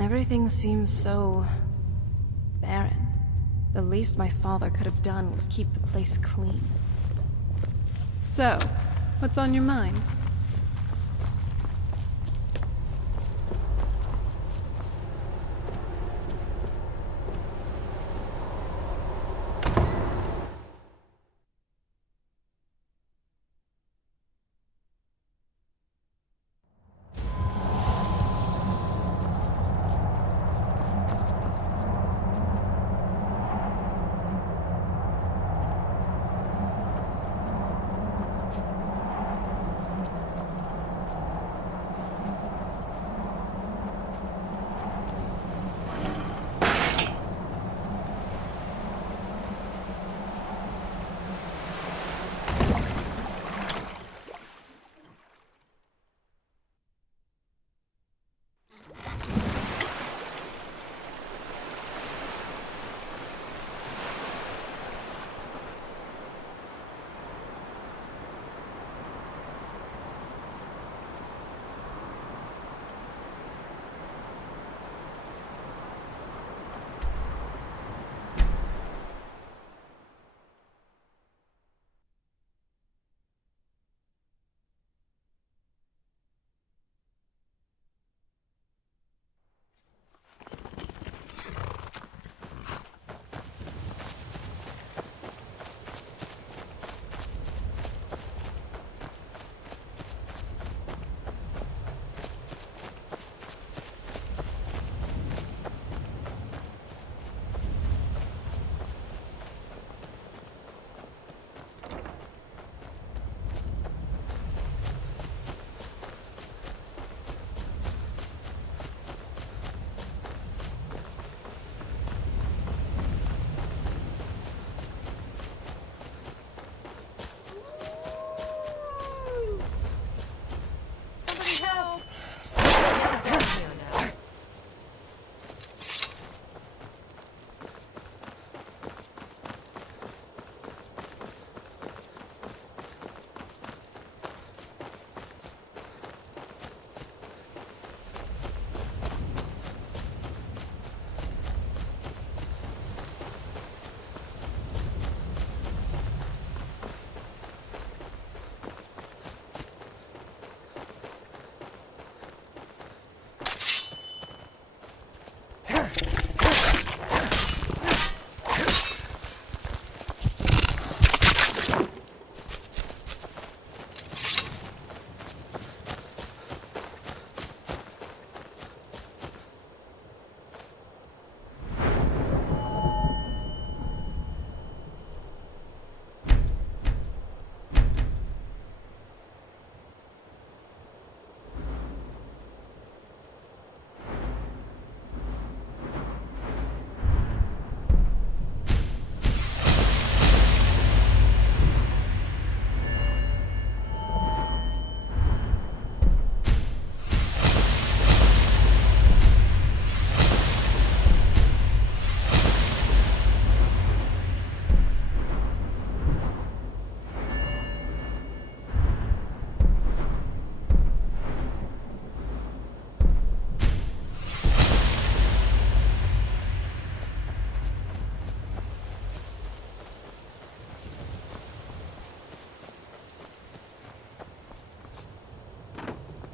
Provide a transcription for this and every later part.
Everything seems so barren. The least my father could have done was keep the place clean. So, what's on your mind?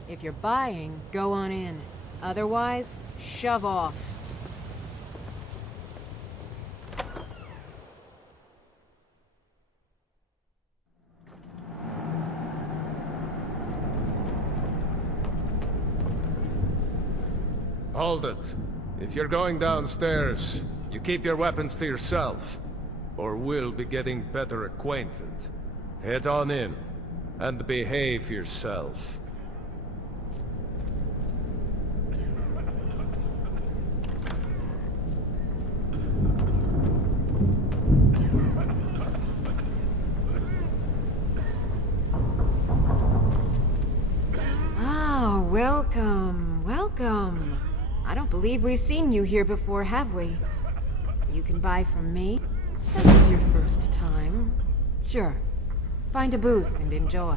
If you're buying, go on in. Otherwise, shove off. Hold it. If you're going downstairs, you keep your weapons to yourself, or we'll be getting better acquainted. Head on in, and behave yourself. Oh, welcome, welcome. I don't believe we've seen you here before, have we? You can buy from me, since it's your first time. Sure. Find a booth and enjoy.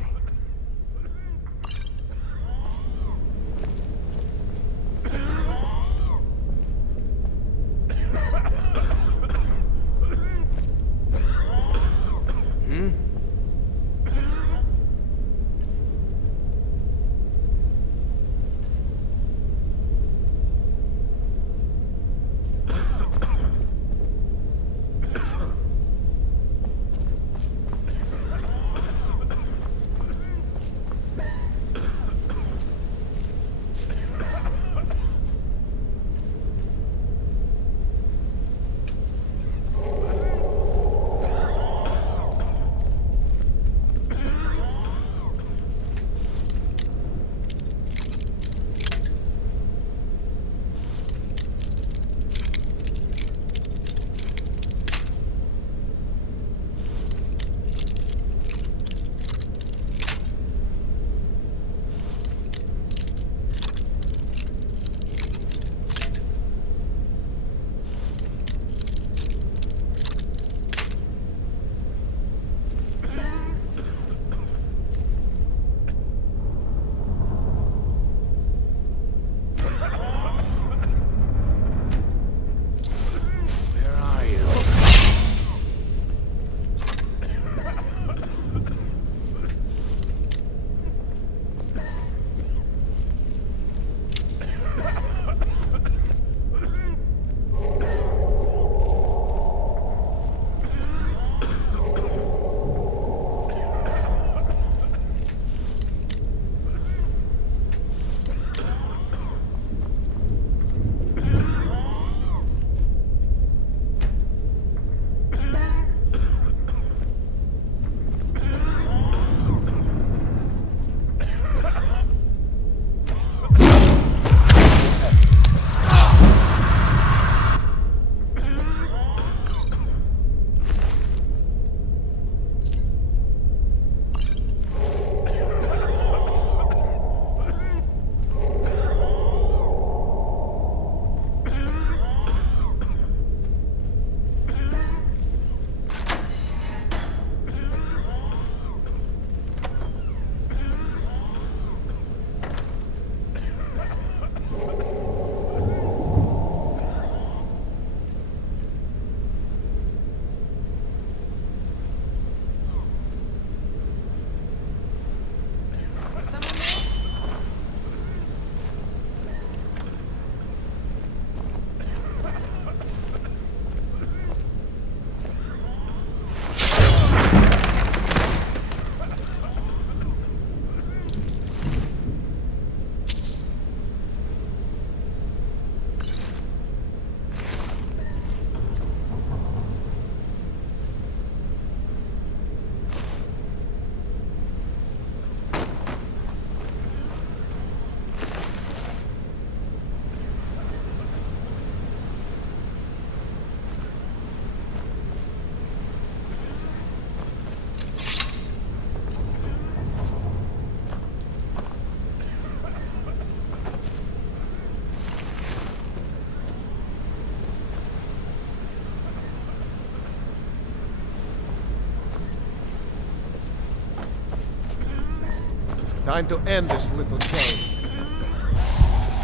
Time to end this little game.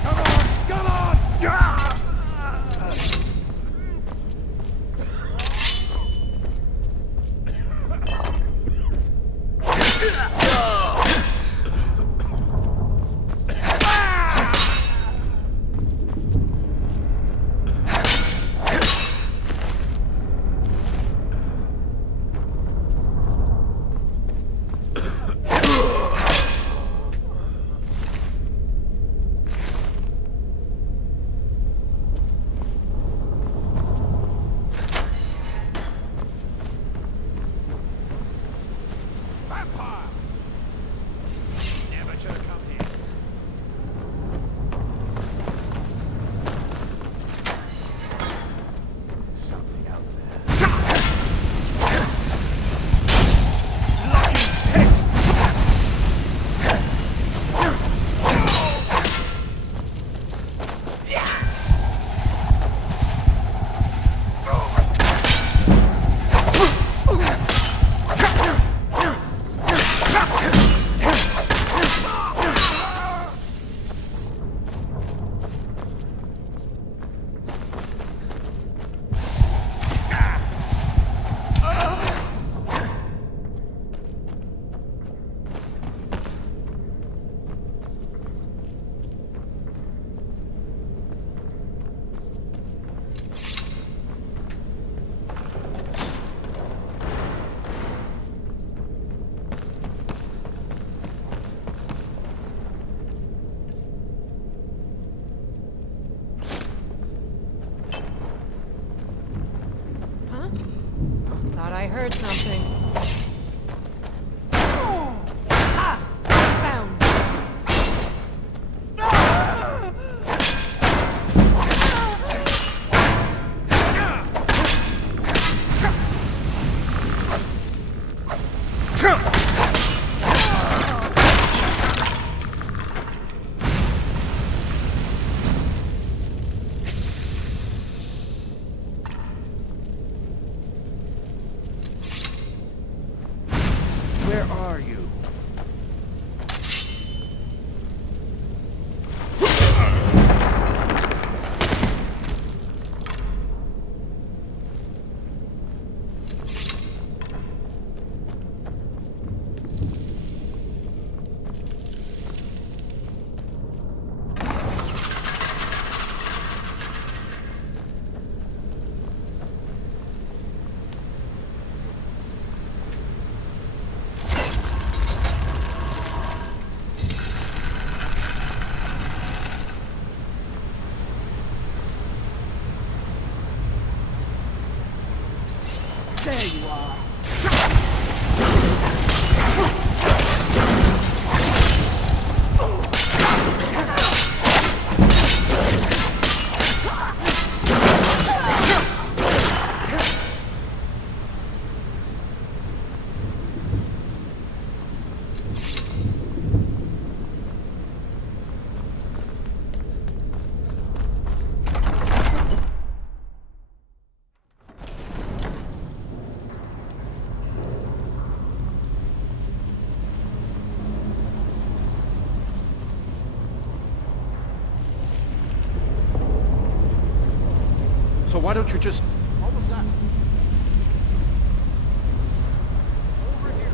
Come on! Come on! Yeah! Thought I heard something. Found. Where are you? There you are. So why don't you just... What was that? Over here.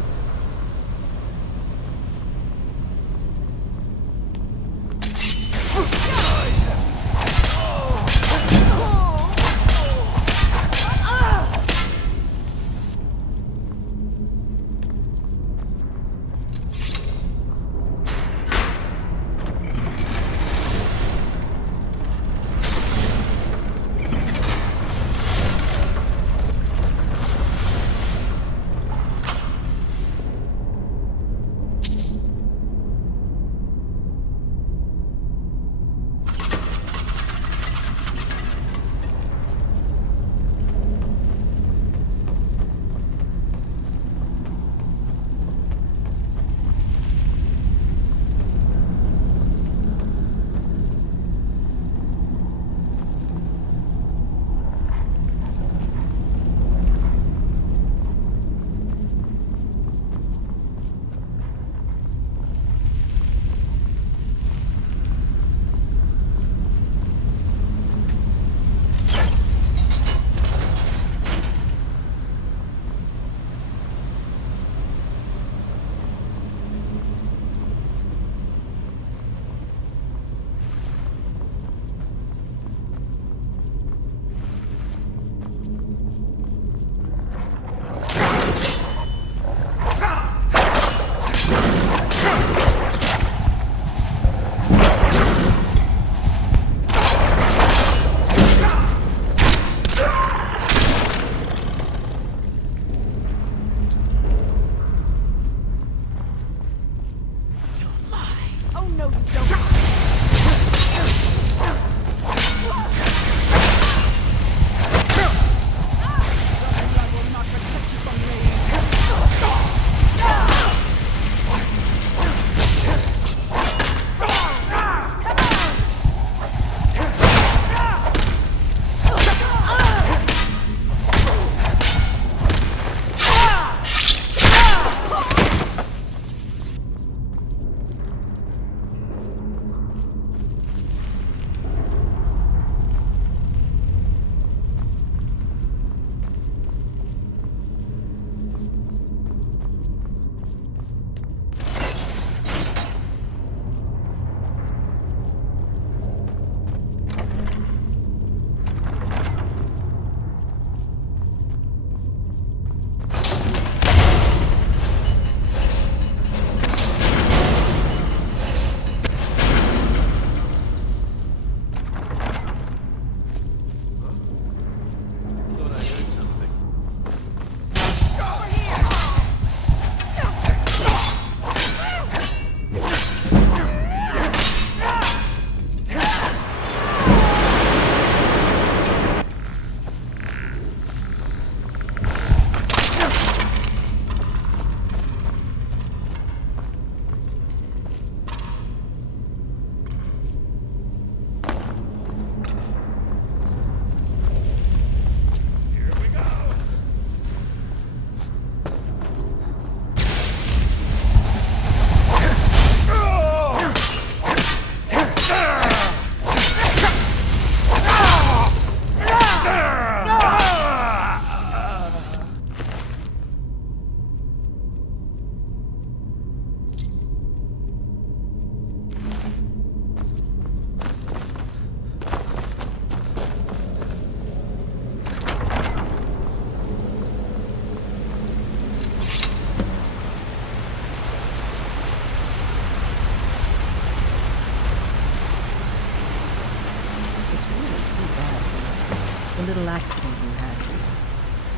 the little accident you had.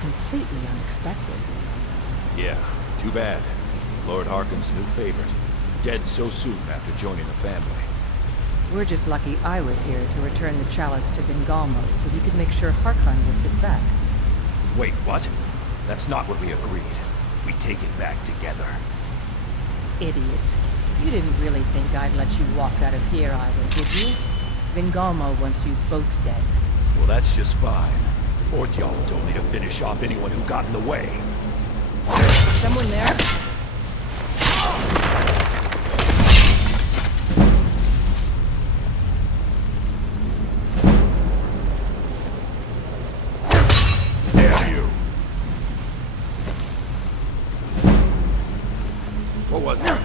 Completely unexpected. Yeah, too bad. Lord Harkon's new favorite. Dead so soon after joining the family. We're just lucky I was here to return the chalice to Vingalmo so he could make sure Harkon gets it back. Wait, what? That's not what we agreed. We take it back together. Idiot. You didn't really think I'd let you walk out of here either, did you? Vingalmo wants you both dead. Well, that's just fine. Ortjalf told me to finish off anyone who got in the way. Someone there? Damn you! What was that?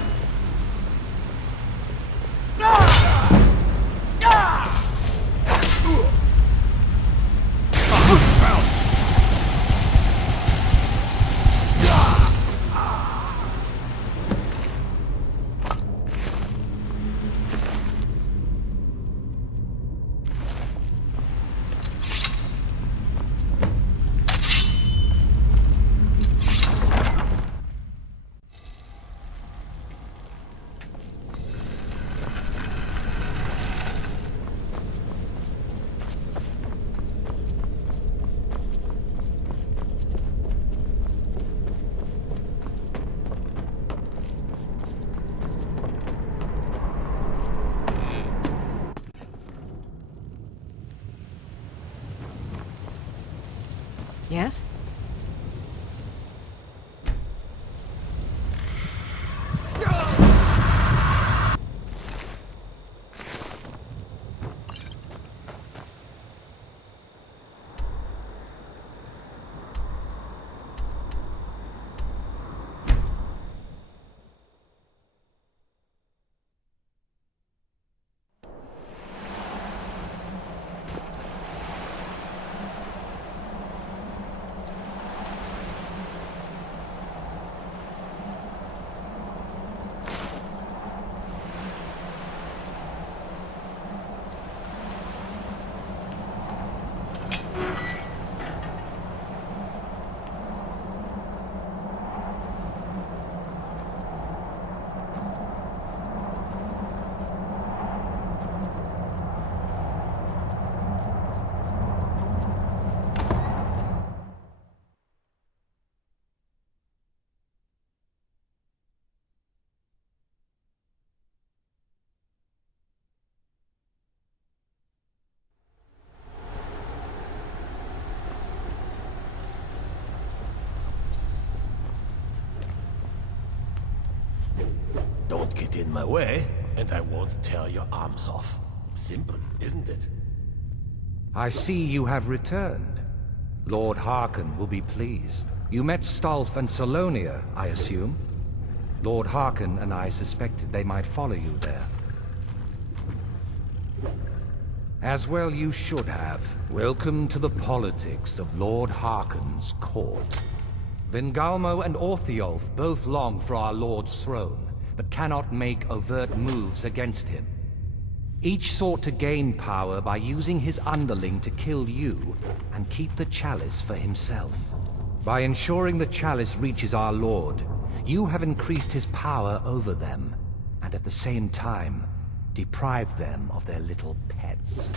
Yes? Don't get in my way, and I won't tear your arms off. Simple, isn't it? I see you have returned. Lord Harkon will be pleased. You met Stulf and Salonia, I assume? Lord Harkon and I suspected they might follow you there. As well you should have. Welcome to the politics of Lord Harkon's court. Vingalmo and Orthiolf both long for our Lord's throne, but cannot make overt moves against him. Each sought to gain power by using his underling to kill you and keep the chalice for himself. By ensuring the chalice reaches our Lord, you have increased his power over them, and at the same time, deprived them of their little pets.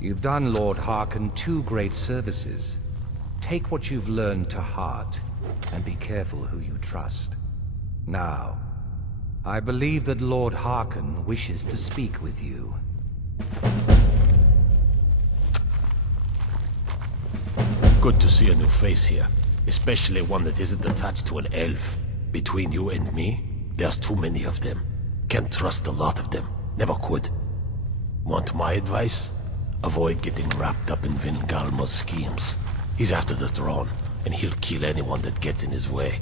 You've done Lord Harkon two great services. Take what you've learned to heart, and be careful who you trust. Now, I believe that Lord Harkon wishes to speak with you. Good to see a new face here, especially one that isn't attached to an elf. Between you and me, there's too many of them. Can't trust a lot of them. Never could. Want my advice? Avoid getting wrapped up in Vingalmo's schemes. He's after the throne, and he'll kill anyone that gets in his way.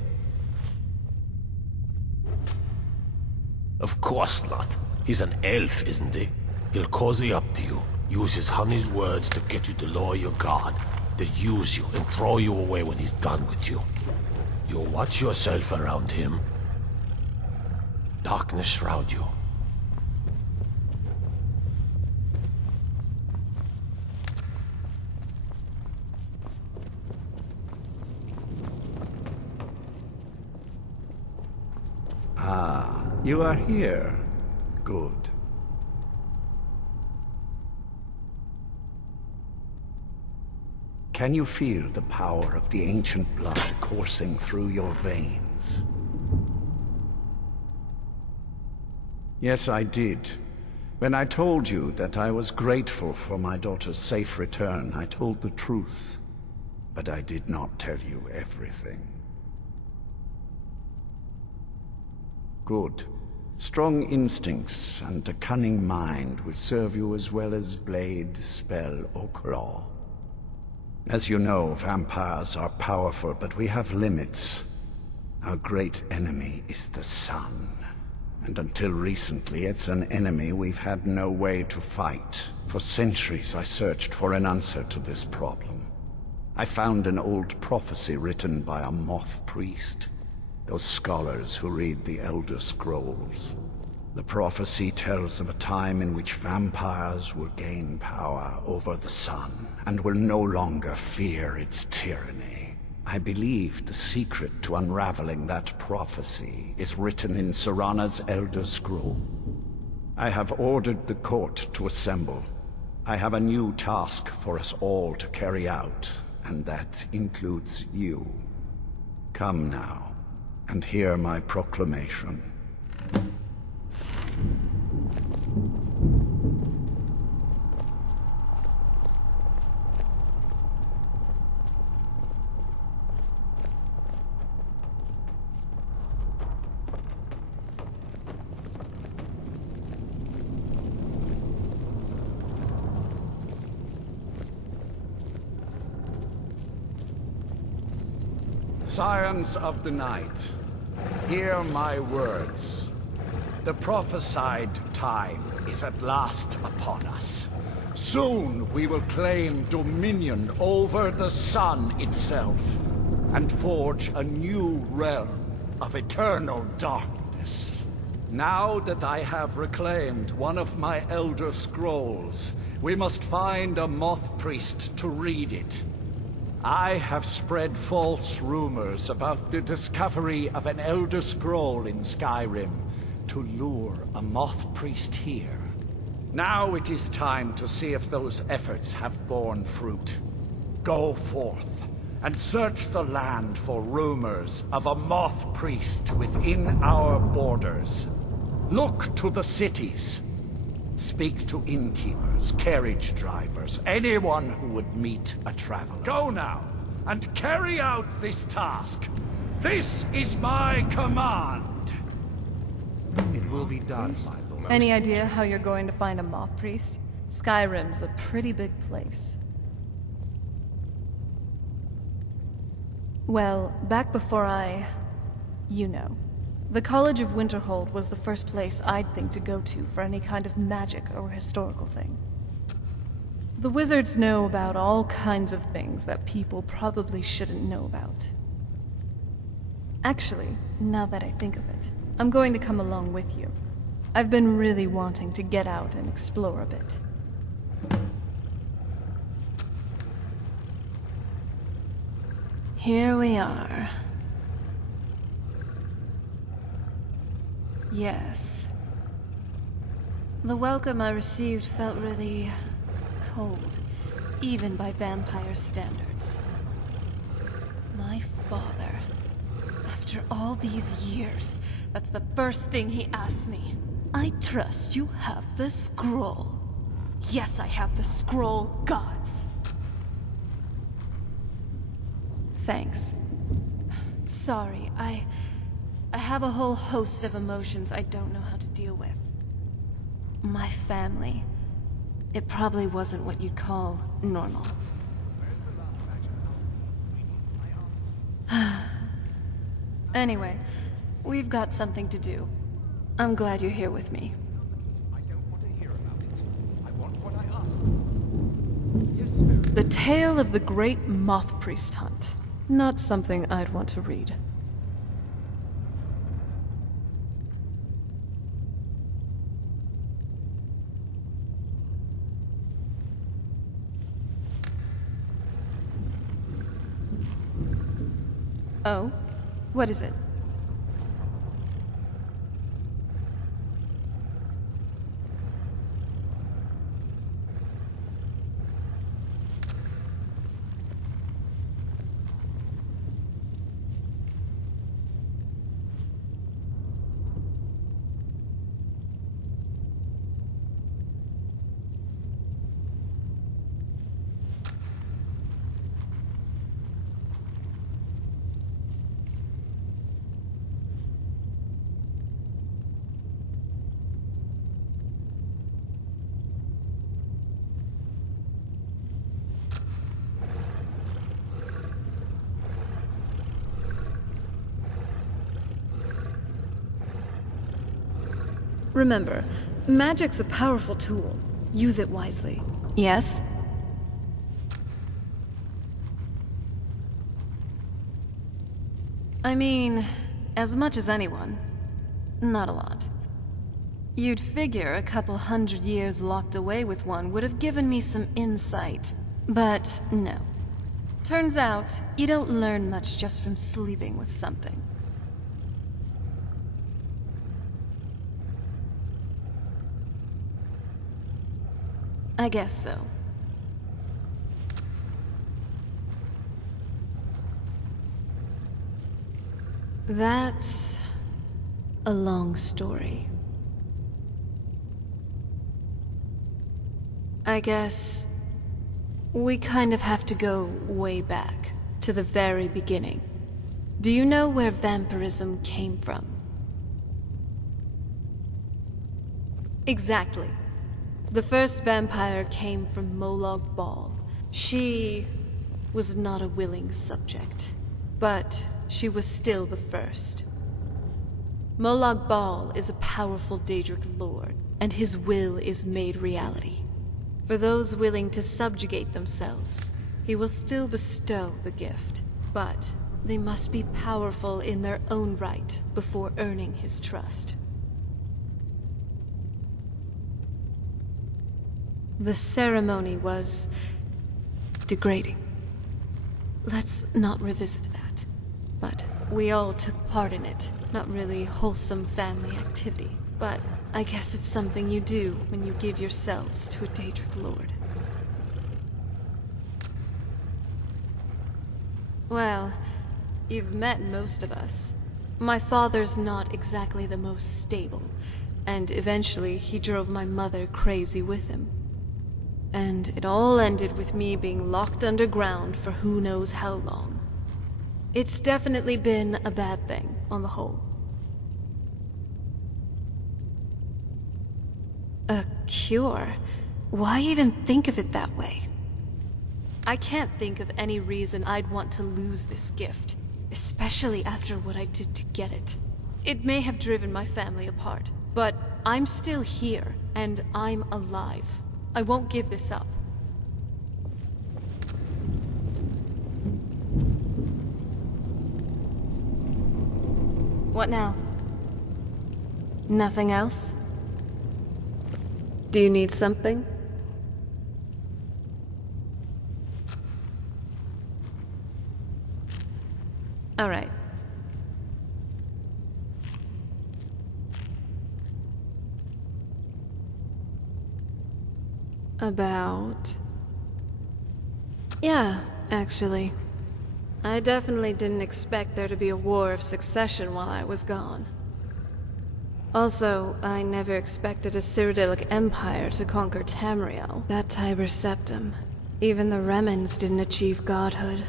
Of course not. He's an elf, isn't he? He'll cozy up to you, use his honey's words to get you to lower your guard, to use you and throw you away when he's done with you. You watch yourself around him. Darkness shroud you. You are here. Good. Can you feel the power of the ancient blood coursing through your veins? Yes, I did. When I told you that I was grateful for my daughter's safe return, I told the truth. But I did not tell you everything. Good. Strong instincts and a cunning mind will serve you as well as blade, spell, or claw. As you know, vampires are powerful, but we have limits. Our great enemy is the sun. And until recently, it's an enemy we've had no way to fight. For centuries, I searched for an answer to this problem. I found an old prophecy written by a moth priest. Those scholars who read the Elder Scrolls. The prophecy tells of a time in which vampires will gain power over the sun and will no longer fear its tyranny. I believe the secret to unraveling that prophecy is written in Serana's Elder Scroll. I have ordered the court to assemble. I have a new task for us all to carry out, and that includes you. Come now, and hear my proclamation. Scions of the night, hear my words. The prophesied time is at last upon us. Soon we will claim dominion over the sun itself, and forge a new realm of eternal darkness. Now that I have reclaimed one of my Elder Scrolls, we must find a moth priest to read it. I have spread false rumors about the discovery of an Elder Scroll in Skyrim to lure a moth priest here. Now it is time to see if those efforts have borne fruit. Go forth and search the land for rumors of a moth priest within our borders. Look to the cities. Speak to innkeepers, carriage drivers, anyone who would meet a traveler. Go now, and carry out this task. This is my command. It will be done, my lord. Any idea how you're going to find a moth priest? Skyrim's a pretty big place. Well, back before you know. The College of Winterhold was the first place I'd think to go to for any kind of magic or historical thing. The wizards know about all kinds of things that people probably shouldn't know about. Actually, now that I think of it, I'm going to come along with you. I've been really wanting to get out and explore a bit. Here we are. Yes. The welcome I received felt really cold, even by vampire standards. My father, after all these years, that's the first thing he asked me. I trust you have the scroll. Yes, I have the scroll, gods. Thanks. Sorry, I have a whole host of emotions I don't know how to deal with. My family. It probably wasn't what you'd call normal. Anyway, we've got something to do. I'm glad you're here with me. I don't want to hear about it. I want what I asked for. Yes, Spirit. The Tale of the Great Moth Priest Hunt. Not something I'd want to read. Oh? What is it? Remember, magic's a powerful tool. Use it wisely. Yes? I mean, as much as anyone. Not a lot. You'd figure a couple 100 years locked away with one would have given me some insight. But no. Turns out, you don't learn much just from sleeping with something. I guess so. That's a long story. I guess we kind of have to go way back to the very beginning. Do you know where vampirism came from? Exactly. The first vampire came from Molag Bal. She was not a willing subject, but she was still the first. Molag Bal is a powerful Daedric lord, and his will is made reality. For those willing to subjugate themselves, he will still bestow the gift, but they must be powerful in their own right before earning his trust. The ceremony was degrading. Let's not revisit that. But we all took part in it. Not really wholesome family activity. But I guess it's something you do when you give yourselves to a Daedric lord. Well, you've met most of us. My father's not exactly the most stable, and eventually he drove my mother crazy with him. And it all ended with me being locked underground for who knows how long. It's definitely been a bad thing, on the whole. A cure? Why even think of it that way? I can't think of any reason I'd want to lose this gift, especially after what I did to get it. It may have driven my family apart, but I'm still here, and I'm alive. I won't give this up. What now? Nothing else? Do you need something? All right. Yeah, actually. I definitely didn't expect there to be a war of succession while I was gone. Also, I never expected a Cyrodiilic empire to conquer Tamriel, that Tiber Septum. Even the Remnants didn't achieve godhood.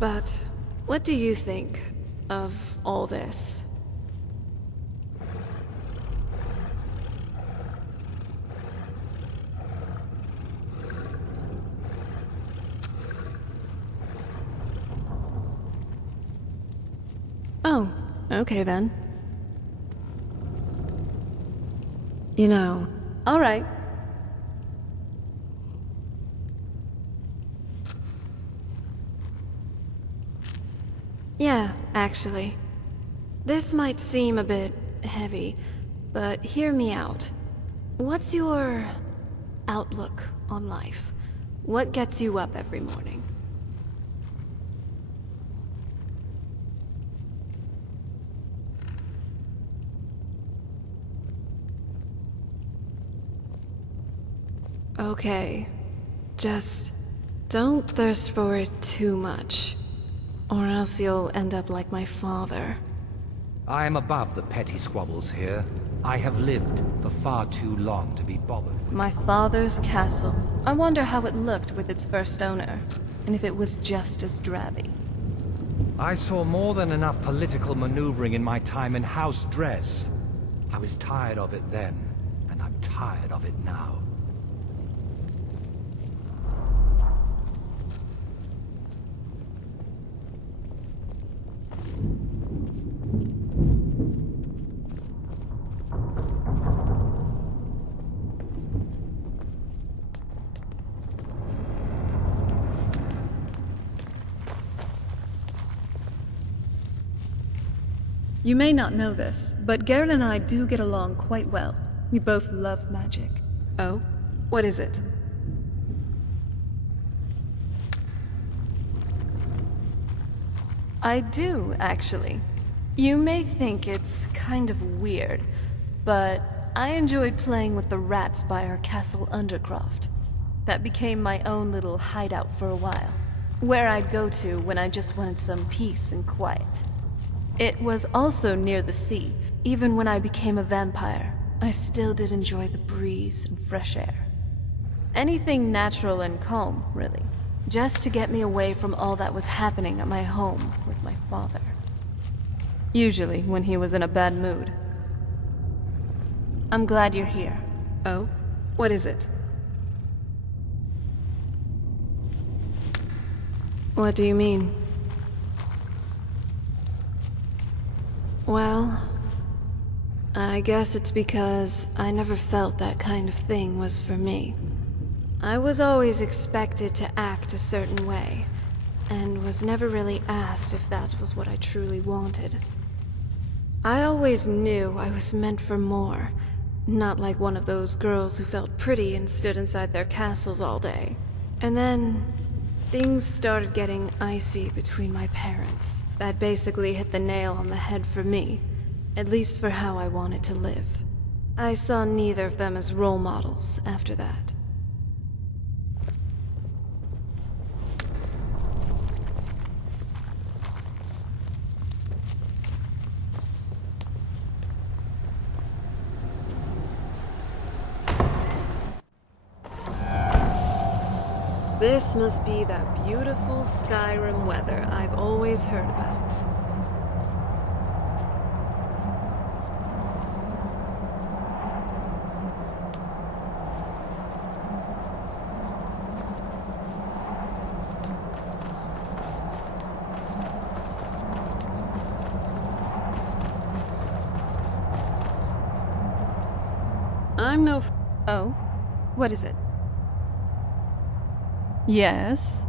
But what do you think of all this? Oh, okay then. You know, all right. Yeah, actually. This might seem a bit heavy, but hear me out. What's your outlook on life? What gets you up every morning? Okay. Just don't thirst for it too much, or else you'll end up like my father. I am above the petty squabbles here. I have lived for far too long to be bothered. My father's castle. I wonder how it looked with its first owner, and if it was just as drabby. I saw more than enough political maneuvering in my time in House Dress. I was tired of it then, and I'm tired of it now. You may not know this, but Garen and I do get along quite well. We both love magic. Oh? What is it? I do, actually. You may think it's kind of weird, but I enjoyed playing with the rats by our castle Undercroft. That became my own little hideout for a while, where I'd go to when I just wanted some peace and quiet. It was also near the sea. Even when I became a vampire, I still did enjoy the breeze and fresh air. Anything natural and calm, really. Just to get me away from all that was happening at my home with my father. Usually when he was in a bad mood. I'm glad you're here. Oh? What is it? What do you mean? Well, I guess it's because I never felt that kind of thing was for me. I was always expected to act a certain way, and was never really asked if that was what I truly wanted. I always knew I was meant for more, not like one of those girls who felt pretty and stood inside their castles all day. And then things started getting icy between my parents. That basically hit the nail on the head for me, at least for how I wanted to live. I saw neither of them as role models after that. This must be that beautiful Skyrim weather I've always heard about. I'm no Oh? What is it? Yes?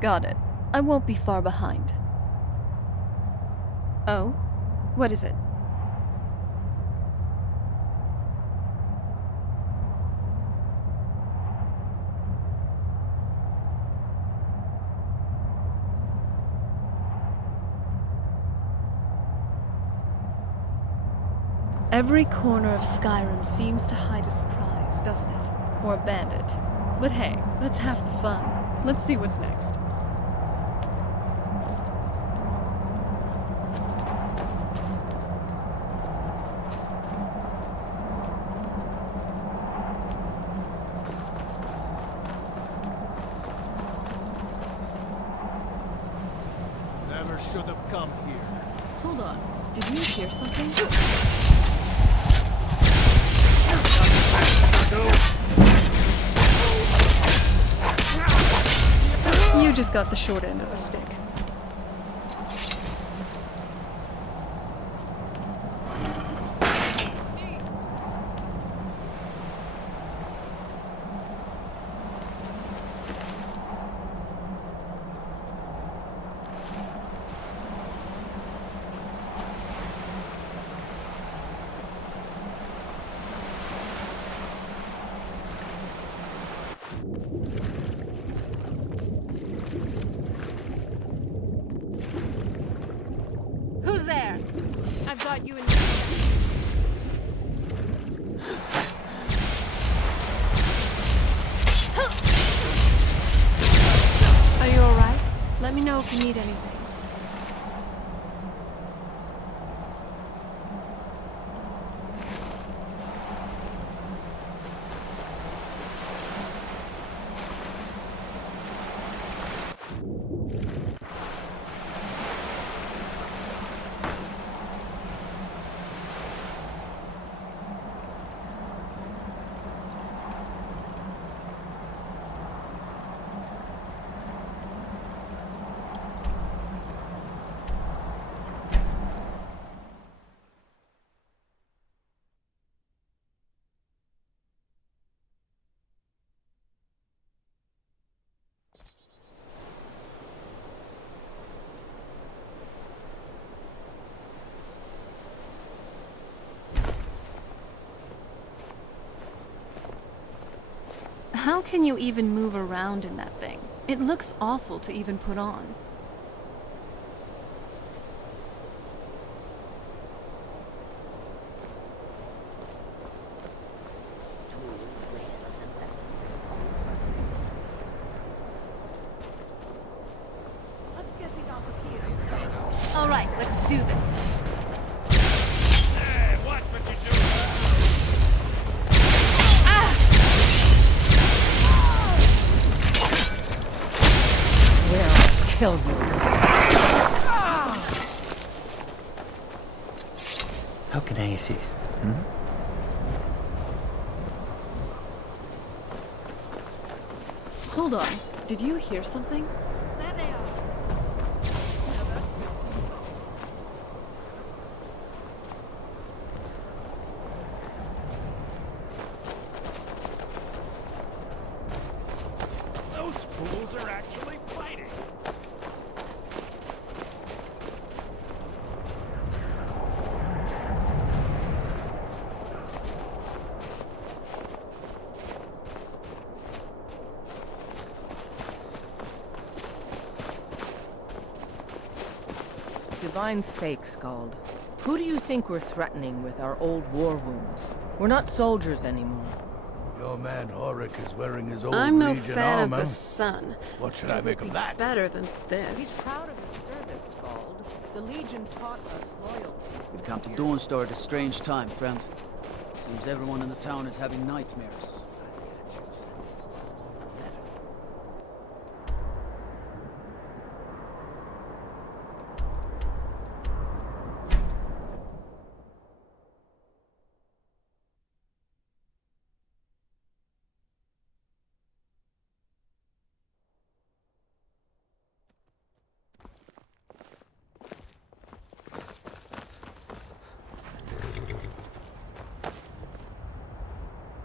Got it. I won't be far behind. Oh? What is it? Every corner of Skyrim seems to hide a surprise, doesn't it? Or a bandit. But hey, that's half the fun. Let's see what's next. Never should have come here. Hold on. Did you hear something? You just got the short end of the stick. Who's there? I've got you in. Are you alright? Let me know if you need anything. How can you even move around in that thing? It looks awful to even put on. All right, let's do this. Hey, watch what you do! Swear I'll kill you. How can I assist? Hold on. Did you hear something? There they are. Those fools are actually fighting! Divine sake, Scald. Who do you think we're threatening with our old war wounds? We're not soldiers anymore. Your man Auric is wearing his old I'm no Legion fan armor. of the sun. What should I make of that? Better than He's this. proud of his service, Scald. The Legion taught us loyalty. We've come to Dawnstar at a strange time, friend. Seems everyone in the town is having nightmares.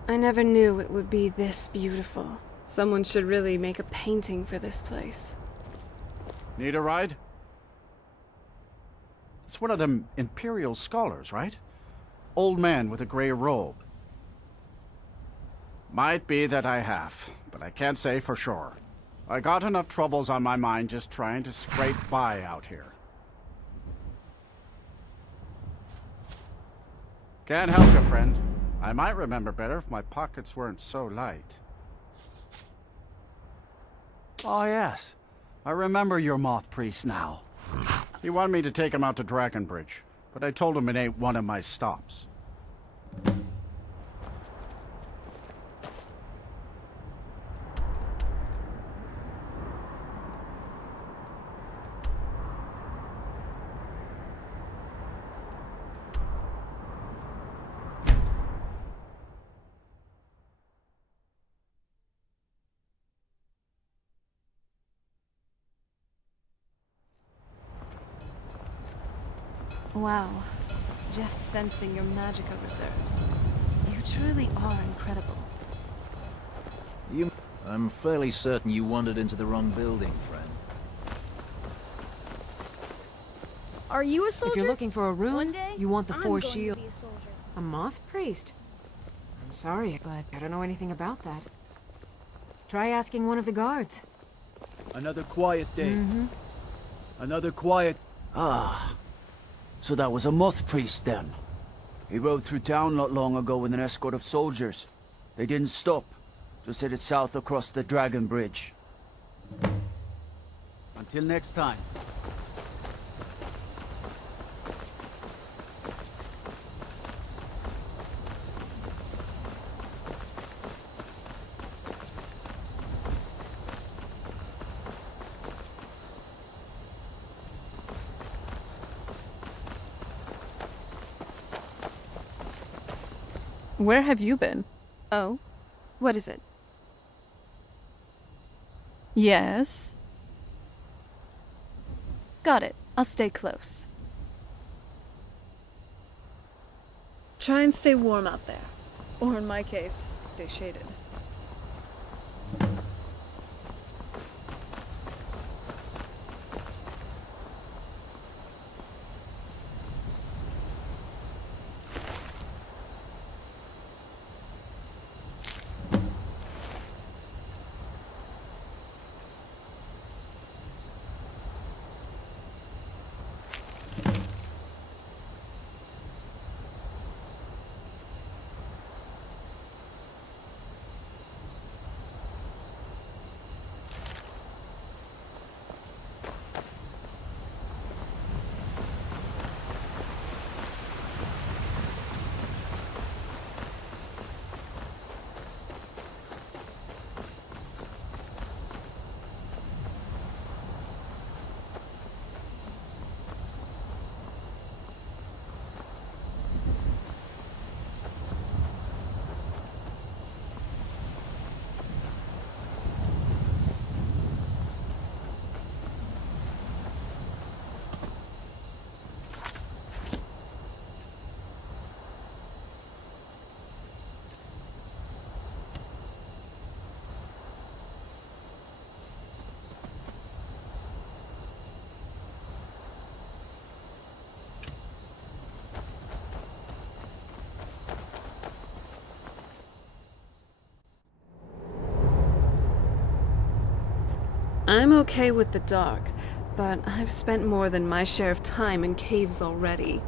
I never knew it would be this beautiful. Someone should really make a painting for this place. Need a ride? It's one of them Imperial scholars, right? Old man with a gray robe. Might be that I have, but I can't say for sure. I got enough troubles on my mind just trying to scrape by out here. Can't help you, friend. I might remember better if my pockets weren't so light. Oh yes, I remember your moth priest now. He wanted me to take him out to Dragonbridge, but I told him it ain't one of my stops. Wow. Just sensing your magica reserves. You truly are incredible. I'm fairly certain you wandered into the wrong building, friend. Are you a soldier? If you're looking for a room, One day, you want the I'm four going to shield. be a soldier. A moth priest? I'm sorry, but I don't know anything about that. Try asking one of the guards. Another quiet day. Another quiet... Ah. So that was a moth priest then. He rode through town not long ago with an escort of soldiers. They didn't stop. Just headed south across the Dragon Bridge. Until next time. Where have you been? Oh? What is it? Yes? Got it. I'll stay close. Try and stay warm out there. Or in my case, stay shaded. I'm okay with the dark, but I've spent more than my share of time in caves already.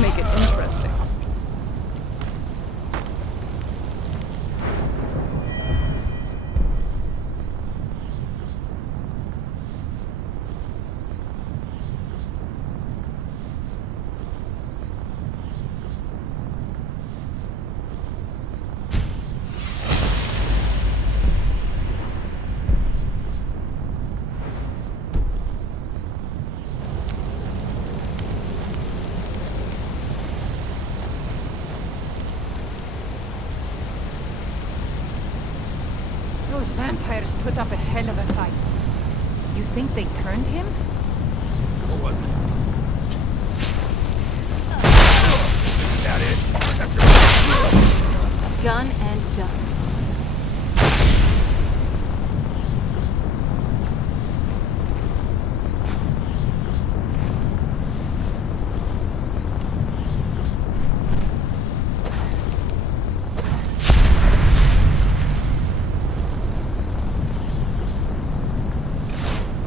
Make it interesting. Those vampires put up a hell of a fight. You think they turned him? What was it? That it? Done and done.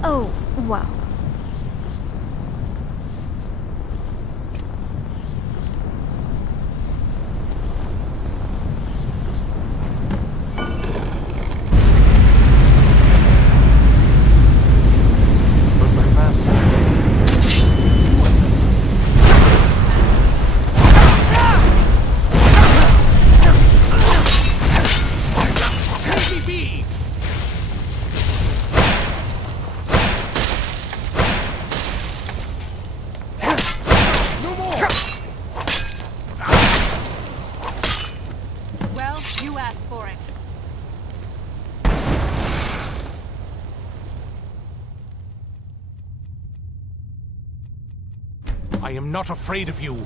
Oh, wow. You asked for it. I am not afraid of you.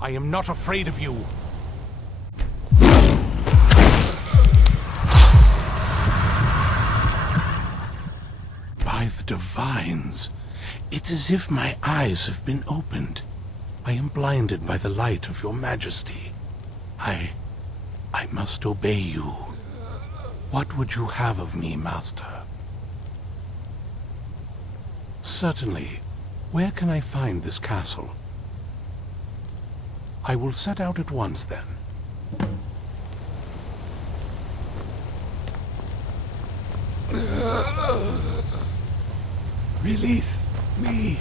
I am not afraid of you. By the divines, it's as if my eyes have been opened. I am blinded by the light of your majesty. I must obey you. What would you have of me, master? Certainly. Where can I find this castle? I will set out at once, then. Release me.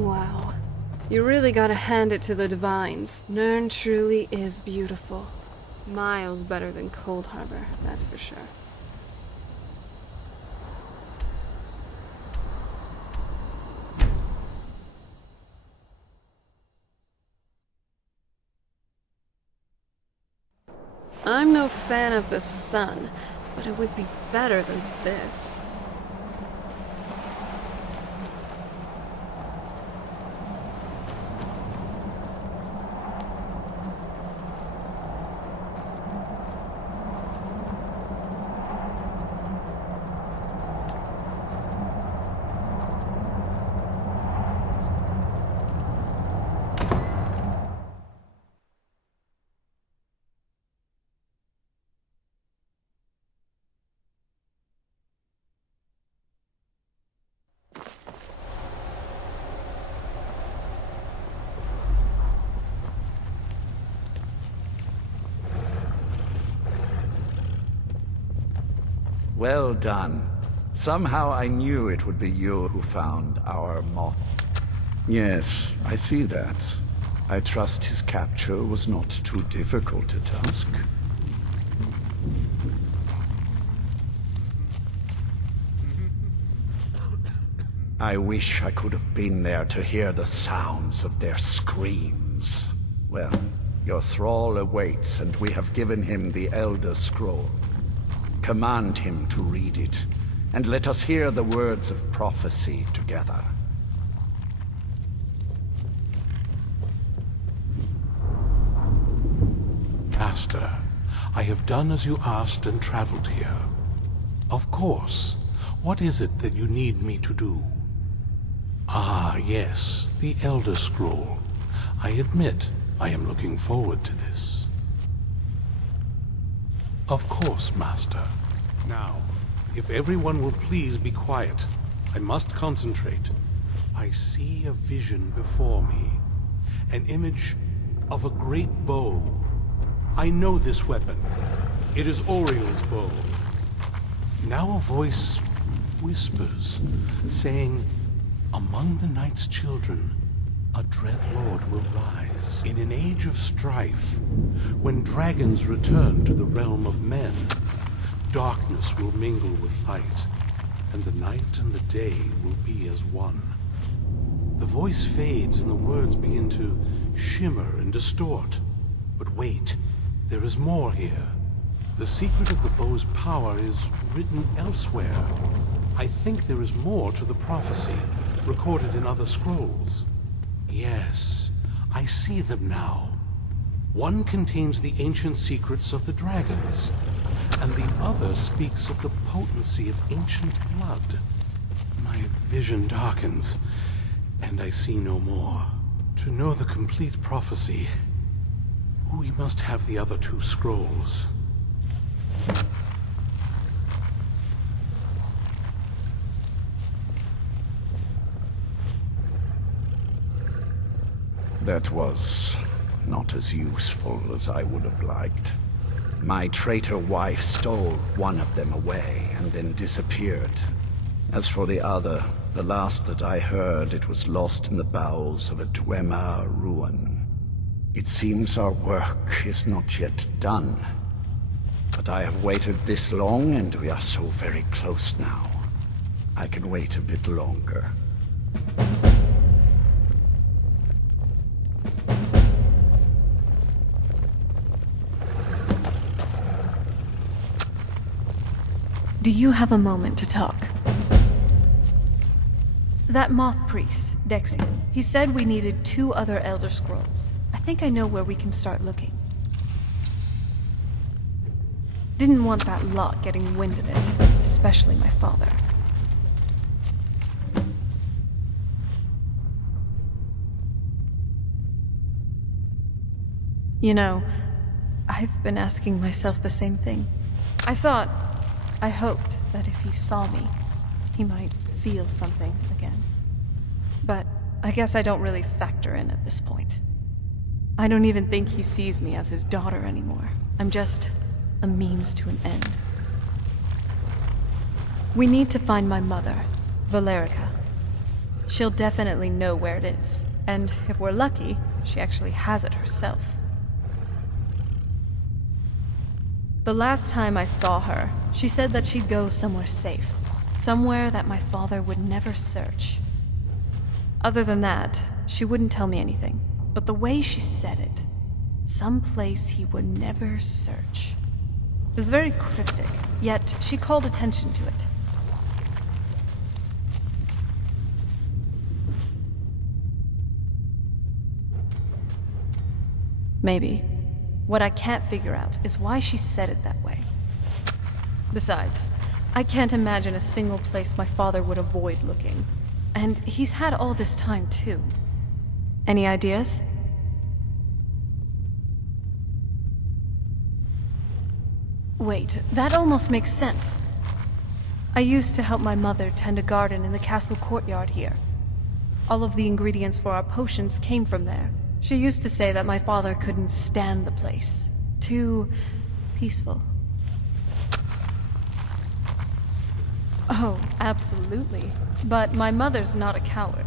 Wow. You really gotta hand it to the Divines. Nern truly is beautiful. Miles better than Cold Harbor, that's for sure. I'm no fan of the sun, but it would be better than this. Well done. Somehow I knew it would be you who found our moth. Yes, I see that. I trust his capture was not too difficult a task. I wish I could have been there to hear the sounds of their screams. Well, your thrall awaits, and we have given him the Elder Scroll. Command him to read it, and let us hear the words of prophecy together. Master, I have done as you asked and traveled here. Of course. What is it that you need me to do? Ah, yes, the Elder Scroll. I admit, I am looking forward to this. Of course, Master. Now, if everyone will please be quiet, I must concentrate. I see a vision before me. An image of a great bow. I know this weapon. It is Oriel's bow. Now a voice whispers, saying, among the night's children, a dread lord will rise. In an age of strife, when dragons return to the realm of men, darkness will mingle with light, and the night and the day will be as one. The voice fades and the words begin to shimmer and distort. But wait, there is more here. The secret of the bow's power is written elsewhere. I think there is more to the prophecy, recorded in other scrolls. Yes, I see them now. One contains the ancient secrets of the dragons, and the other speaks of the potency of ancient blood. My vision darkens, and I see no more. To know the complete prophecy, we must have the other two scrolls. That was not as useful as I would have liked. My traitor wife stole one of them away and then disappeared. As for the other, the last that I heard, it was lost in the bowels of a Dwemer ruin. It seems our work is not yet done. But I have waited this long, and we are so very close now. I can wait a bit longer. Do you have a moment to talk? That moth priest, Dexian, he said we needed 2 other Elder Scrolls. I think I know where we can start looking. Didn't want that lot getting wind of it, especially my father. You know, I've been asking myself the same thing. I hoped that if he saw me, he might feel something again. But I guess I don't really factor in at this point. I don't even think he sees me as his daughter anymore. I'm just a means to an end. We need to find my mother, Valerica. she'll definitely know where it is. And if we're lucky, she actually has it herself. The last time I saw her, she said that she'd go somewhere safe. Somewhere that my father would never search. Other than that, she wouldn't tell me anything. But the way she said it, someplace he would never search. It was very cryptic, yet she called attention to it. Maybe. What I can't figure out is why she said it that way. Besides, I can't imagine a single place my father would avoid looking. And he's had all this time, too. Any ideas? Wait, that almost makes sense. I used to help my mother tend a garden in the castle courtyard here. All of the ingredients for our potions came from there. She used to say that my father couldn't stand the place. Too peaceful. Oh, absolutely. But my mother's not a coward.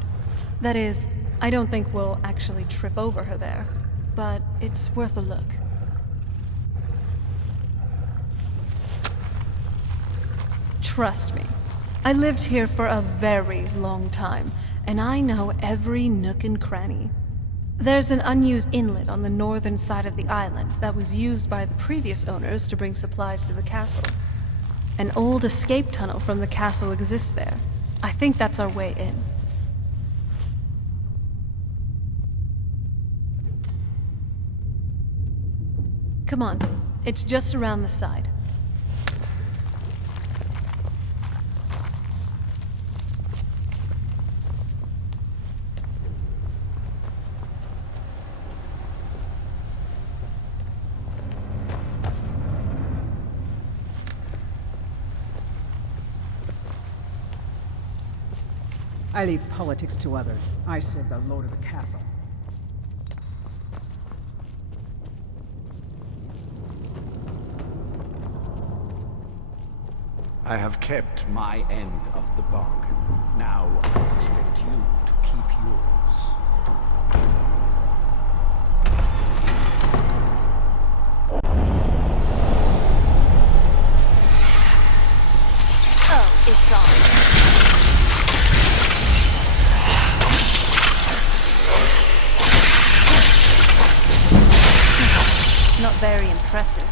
That is, I don't think we'll actually trip over her there. But it's worth a look. Trust me. I lived here for a very long time, and I know every nook and cranny. There's an unused inlet on the northern side of the island that was used by the previous owners to bring supplies to the castle. An old escape tunnel from the castle exists there. I think that's our way in. Come on, it's just around the side. I leave politics to others. I serve the lord of the castle. I have kept my end of the bargain. Now I expect you to keep yours. Oh, it's on. Not very impressive.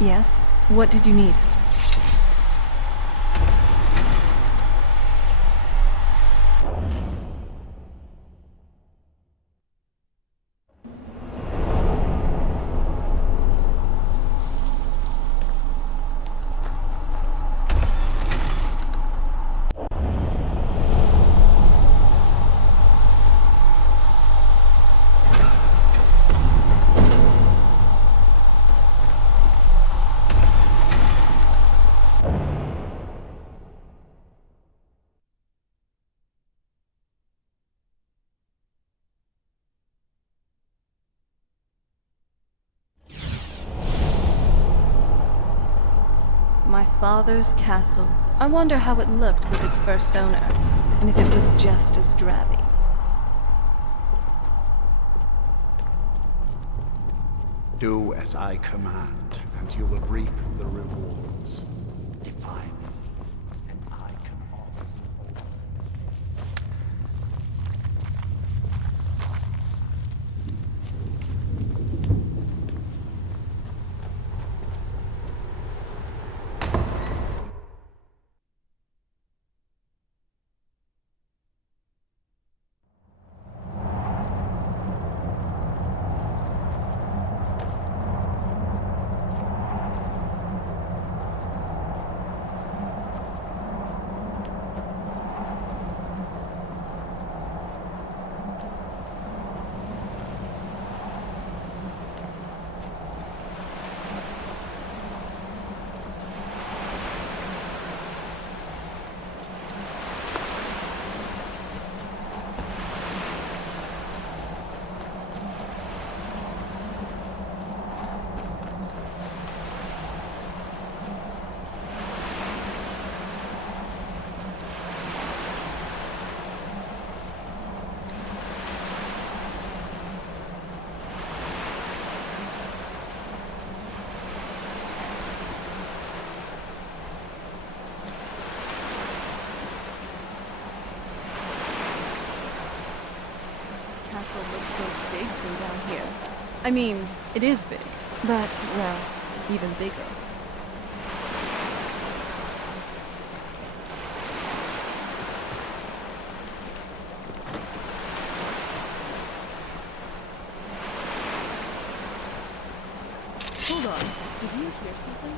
Yes? What did you need? My father's castle. I wonder how it looked with its first owner, and if it was just as drabby. Do as I command, and you will reap the rewards. Define me, and I can offer you all. castle looks so big from down here. I mean, it is big, but, well, even bigger. Hold on, did you hear something?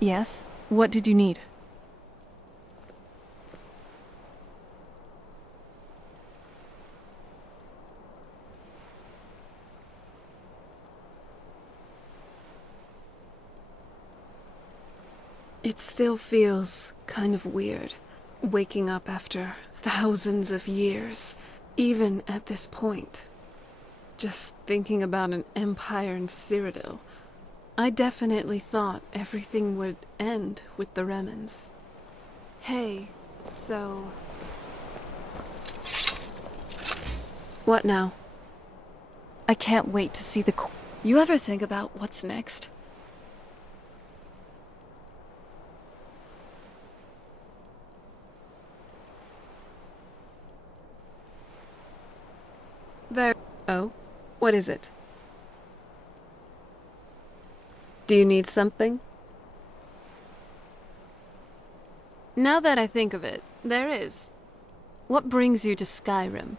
Yes? What did you need? It still feels kind of weird, waking up after thousands of years, even at this point. Just thinking about an empire in Cyrodiil, I definitely thought everything would end with the Remans. Hey, so... What now? I can't wait to see the... You ever think about what's next? Oh? What is it? Do you need something? Now that I think of it, there is. What brings you to Skyrim?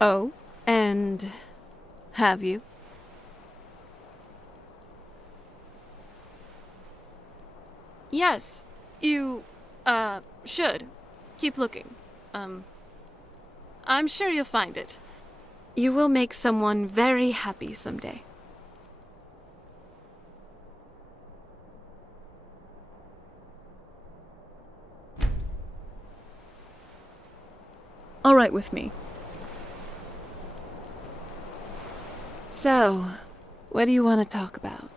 Oh? And... have you? Yes, you, should. Keep looking. I'm sure you'll find it. You will make someone very happy someday. All right with me. So, what do you want to talk about?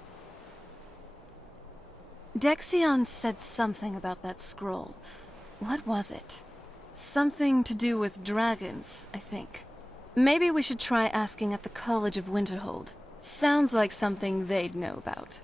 Dexion said something about that scroll. What was it? Something to do with dragons, I think. Maybe we should try asking at the College of Winterhold. Sounds like something they'd know about.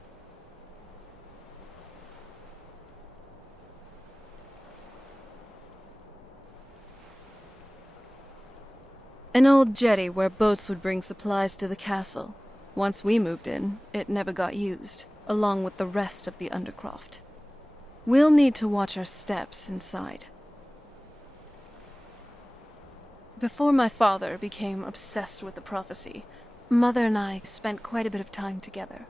An old jetty where boats would bring supplies to the castle. Once we moved in, it never got used, along with the rest of the Undercroft. We'll need to watch our steps inside. Before my father became obsessed with the prophecy, Mother and I spent quite a bit of time together.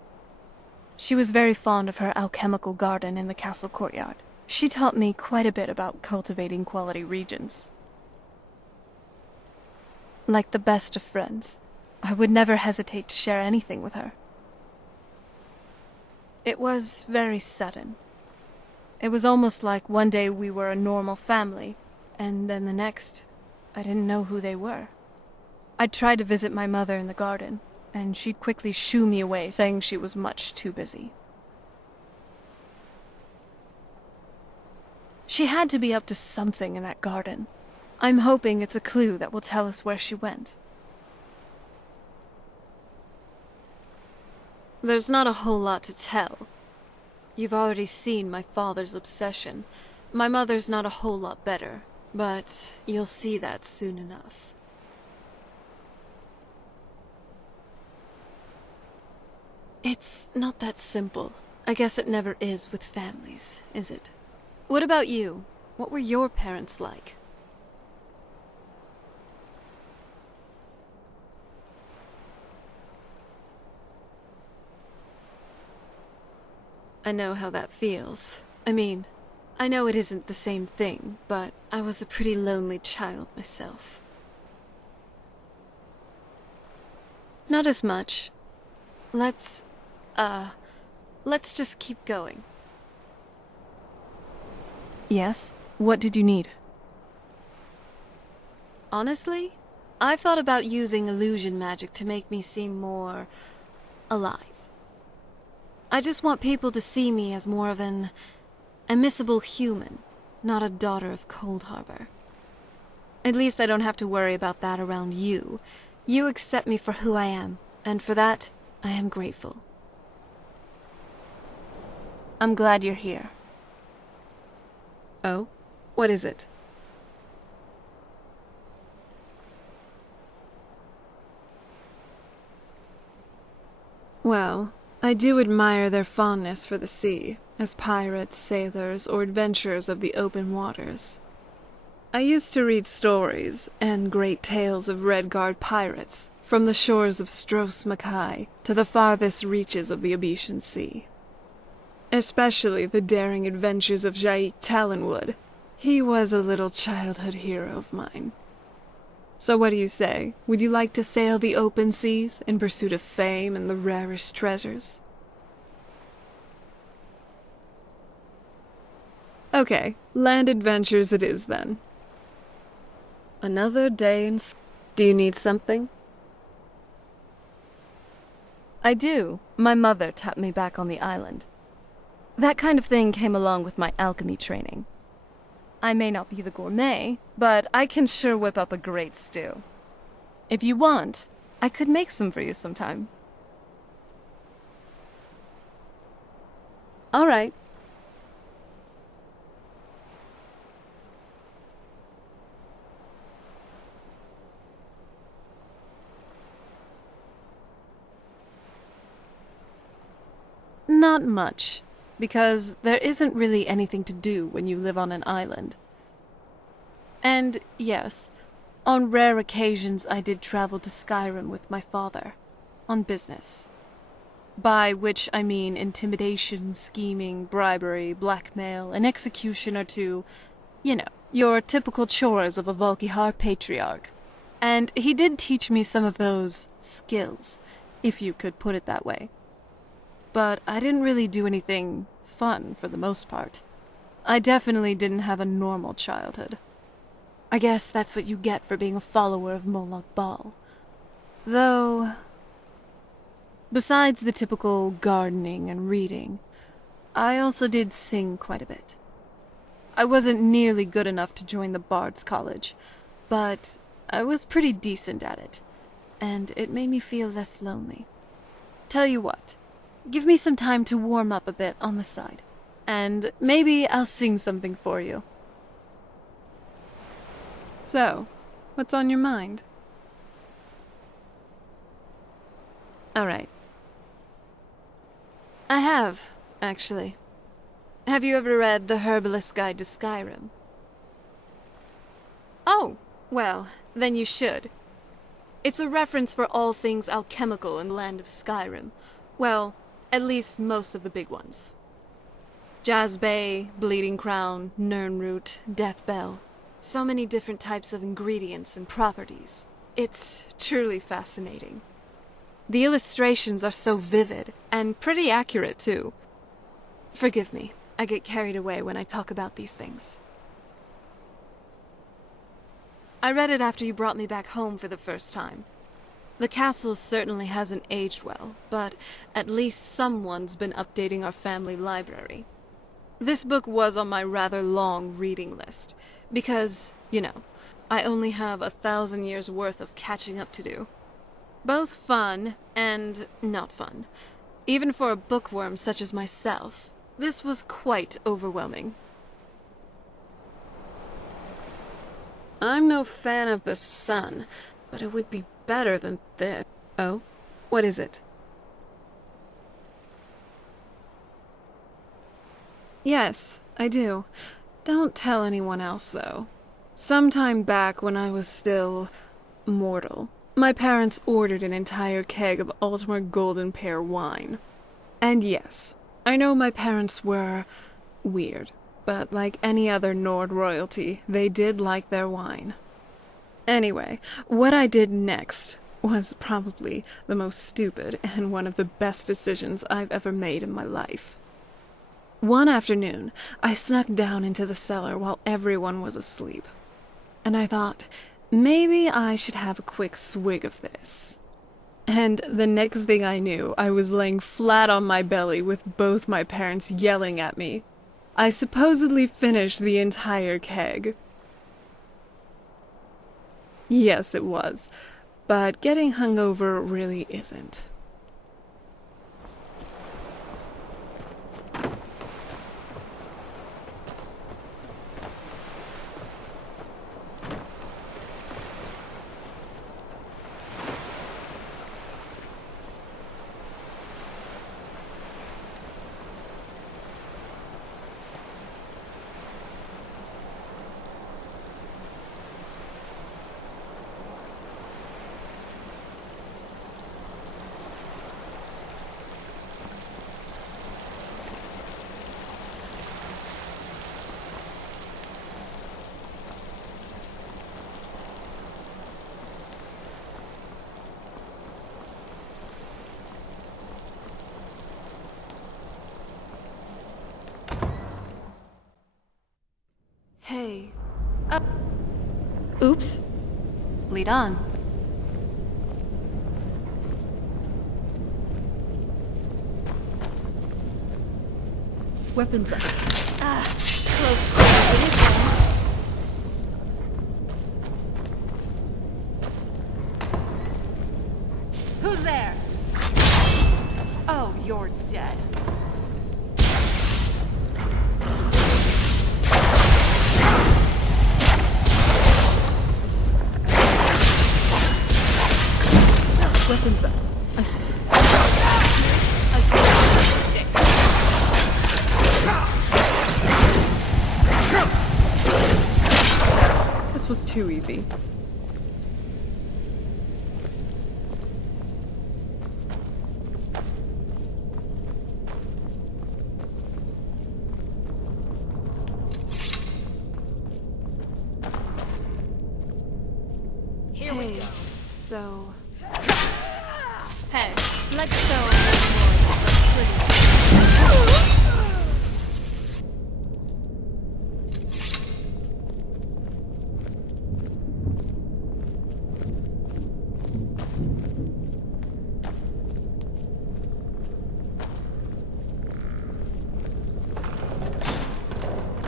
She was very fond of her alchemical garden in the castle courtyard. She taught me quite a bit about cultivating quality regions. Like the best of friends, I would never hesitate to share anything with her. It was very sudden. It was almost like one day we were a normal family, and then the next, I didn't know who they were. I'd tried to visit my mother in the garden, and she'd quickly shoo me away, saying she was much too busy. She had to be up to something in that garden. I'm hoping it's a clue that will tell us where she went. There's not a whole lot to tell. You've already seen my father's obsession. My mother's not a whole lot better, but you'll see that soon enough. It's not that simple. I guess it never is with families, is it? What about you? What were your parents like? I know how that feels. I mean, I know it isn't the same thing, but I was a pretty lonely child myself. Not as much. Let's just keep going. Yes? What did you need? Honestly, I've thought about using illusion magic to make me seem more alive. I just want people to see me as more of an admissible human, not a daughter of Cold Harbor. At least I don't have to worry about that around you. You accept me for who I am, and for that, I am grateful. I'm glad you're here. Oh? What is it? Well, I do admire their fondness for the sea, as pirates, sailors, or adventurers of the open waters. I used to read stories and great tales of Redguard pirates, from the shores of Stros Mackay to the farthest reaches of the Abetian Sea. Especially the daring adventures of Jaik Talonwood. He was a little childhood hero of mine. So what do you say? Would you like to sail the open seas in pursuit of fame and the rarest treasures? Okay, land adventures it is then. Another day in Do you need something? I do. My mother tapped me back on the island. That kind of thing came along with my alchemy training. I may not be the gourmet, but I can sure whip up a great stew. If you want, I could make some for you sometime. All right. Not much. Because there isn't really anything to do when you live on an island. And yes, on rare occasions I did travel to Skyrim with my father, on business. By which I mean intimidation, scheming, bribery, blackmail, an execution or two. You know, your typical chores of a Volkihar patriarch. And he did teach me some of those skills, if you could put it that way. But I didn't really do anything fun for the most part. I definitely didn't have a normal childhood. I guess that's what you get for being a follower of Molag Bal. Though, besides the typical gardening and reading, I also did sing quite a bit. I wasn't nearly good enough to join the Bard's College, but I was pretty decent at it, and it made me feel less lonely. Tell you what. Give me some time to warm up a bit on the side, and maybe I'll sing something for you. So, what's on your mind? Alright. I have, actually. Have you ever read The Herbalist's Guide to Skyrim? Oh, well, then you should. It's a reference for all things alchemical in the land of Skyrim. Well, at least most of the big ones. Jazbay, Bleeding Crown, Nirnroot, Deathbell. So many different types of ingredients and properties. It's truly fascinating. The illustrations are so vivid, and pretty accurate too. Forgive me, I get carried away when I talk about these things. I read it after you brought me back home for the first time. The castle certainly hasn't aged well, but at least someone's been updating our family library. This book was on my rather long reading list, because, you know, I only have 1,000 years worth of catching up to do. Both fun and not fun. Even for a bookworm such as myself, this was quite overwhelming. I'm no fan of the sun, but it would be better than this. Oh? What is it? Yes, I do. Don't tell anyone else, though. Sometime back when I was still mortal, my parents ordered an entire keg of Ultimate Golden Pear wine. And yes, I know my parents were weird, but like any other Nord royalty, they did like their wine. Anyway, what I did next was probably the most stupid and one of the best decisions I've ever made in my life. One afternoon, I snuck down into the cellar while everyone was asleep. And I thought, maybe I should have a quick swig of this. And the next thing I knew, I was laying flat on my belly with both my parents yelling at me. I supposedly finished the entire keg. Yes, it was. But getting hungover really isn't. Hey. Oops. Lead on. Weapons up. Close. Who's there? Oh, you're dead. Weapons up. This was too easy. Here we go. So... Hey, let's go a little more.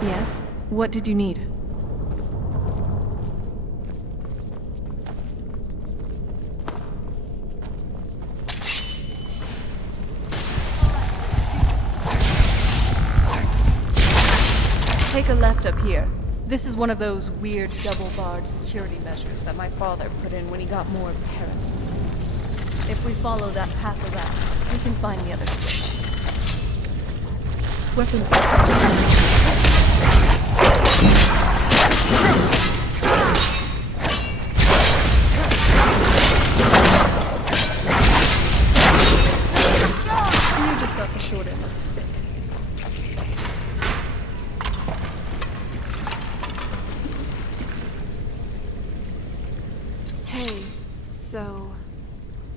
Yes? What did you need? Take a left up here. This is one of those weird double-barred security measures that my father put in when he got more paranoid. If we follow that path around, we can find the other switch. Weapons You just got the short end of the stick. Hey,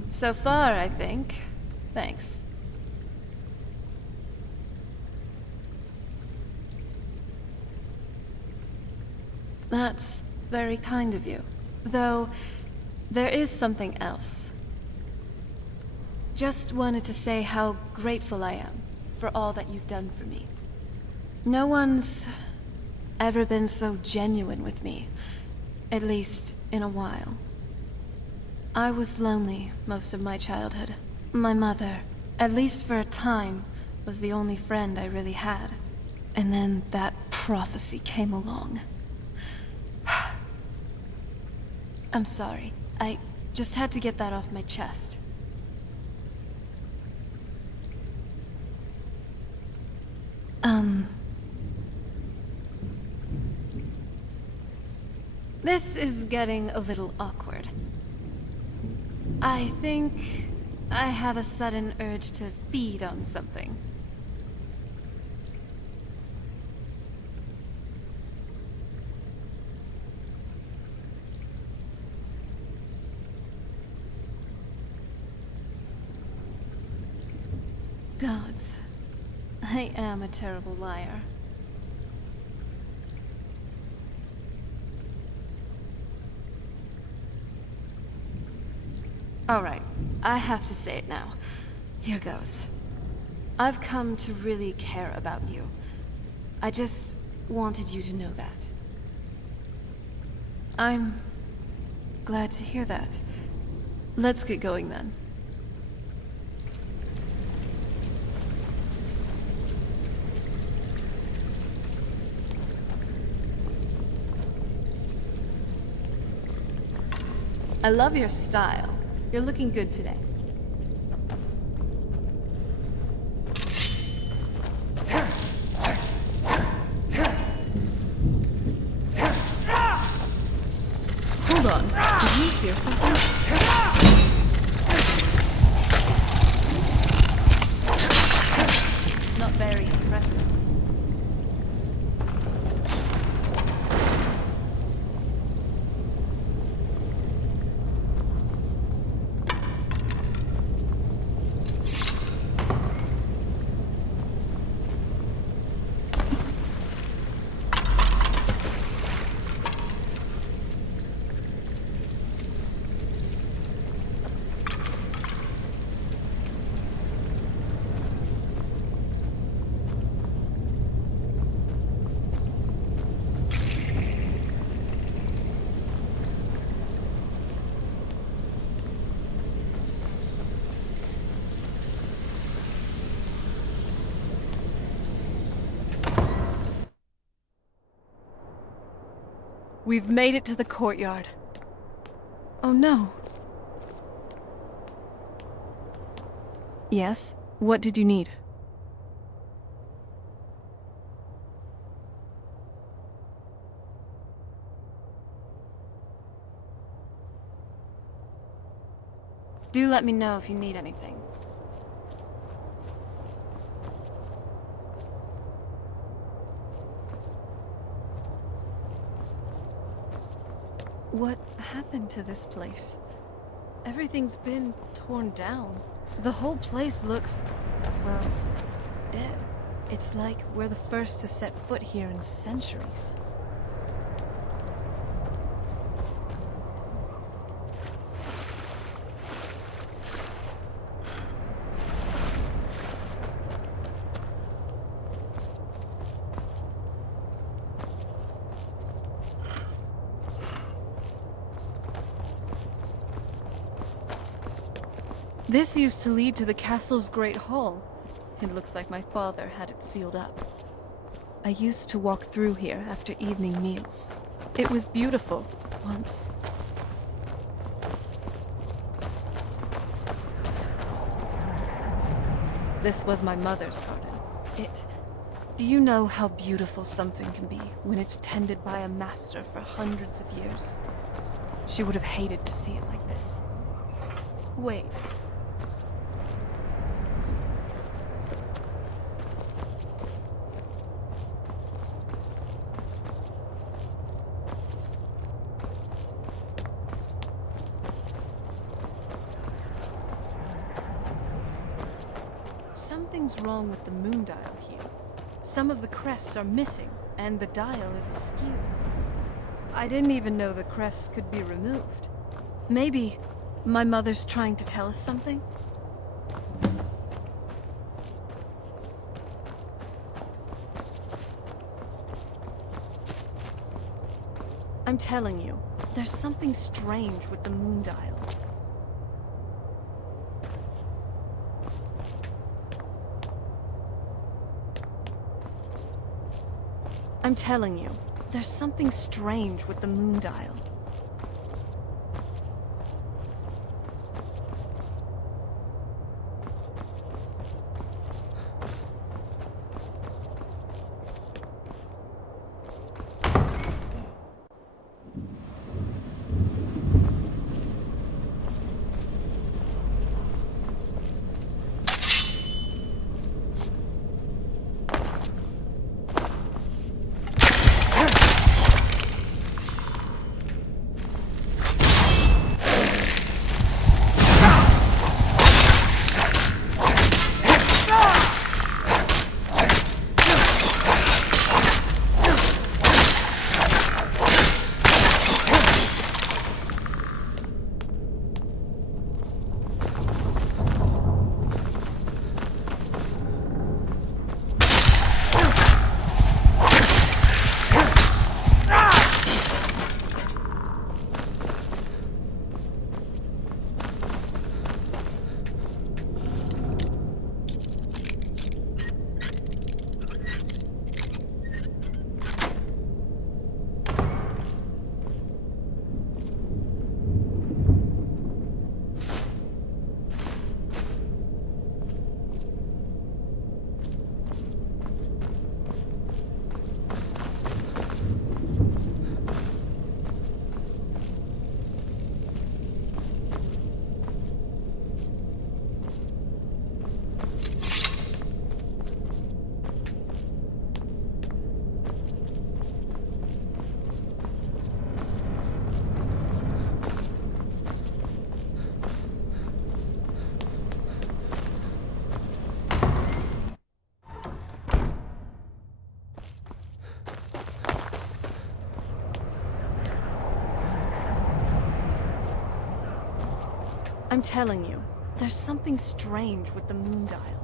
So far, I think. Thanks. That's very kind of you. Though, there is something else. Just wanted to say how grateful I am for all that you've done for me. No one's ever been so genuine with me, at least in a while. I was lonely most of my childhood. My mother, at least for a time, was the only friend I really had. And then that prophecy came along. I'm sorry. I just had to get that off my chest. This is getting a little awkward. I think I have a sudden urge to feed on something. Gods, I am a terrible liar. All right, I have to say it now. Here goes. I've come to really care about you. I just wanted you to know that. I'm glad to hear that. Let's get going then. I love your style. You're looking good today. Hold on. Did you hear something? Not very impressive. We've made it to the courtyard. Oh no. Yes? What did you need? Do let me know if you need anything. What happened to this place? Everything's been torn down. The whole place looks, well, dead. It's like we're the first to set foot here in centuries. This used to lead to the castle's great hall. It looks like my father had it sealed up. I used to walk through here after evening meals. It was beautiful once. this was my mother's garden. Do you know how beautiful something can be when it's tended by a master for hundreds of years? She would have hated to see it like this. Wait. Something's wrong with the moon dial here. Some of the crests are missing, and the dial is askew. I didn't even know the crests could be removed. Maybe my mother's trying to tell us something? I'm telling you, there's something strange with the moon dial. I'm telling you, there's something strange with the moon dial. I'm telling you, there's something strange with the moon dial.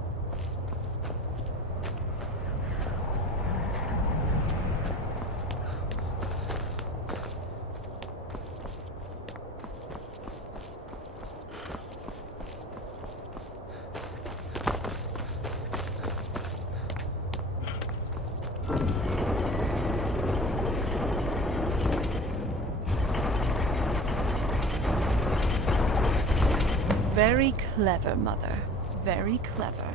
Very clever, Mother. Very clever.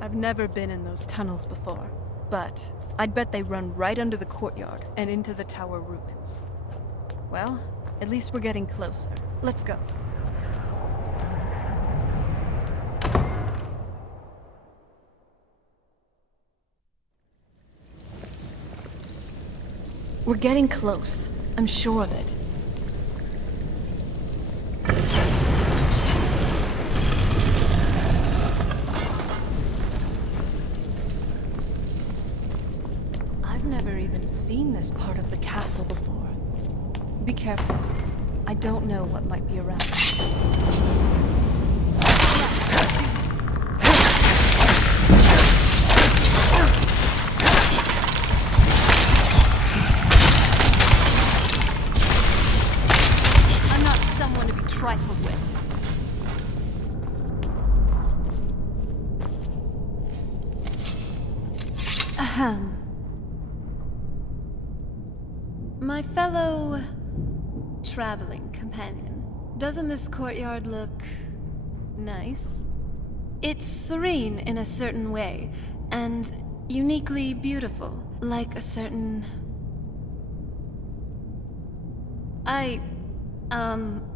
I've never been in those tunnels before, but I'd bet they run right under the courtyard and into the tower ruins. Well, at least we're getting closer. Let's go. We're getting close. I'm sure of it. I've never even seen this part of the castle before. Be careful. I don't know what might be around. I'm not someone to be trifled with. Ahem. My fellow traveling companion, doesn't this courtyard look nice? It's serene in a certain way, and uniquely beautiful, like a certain...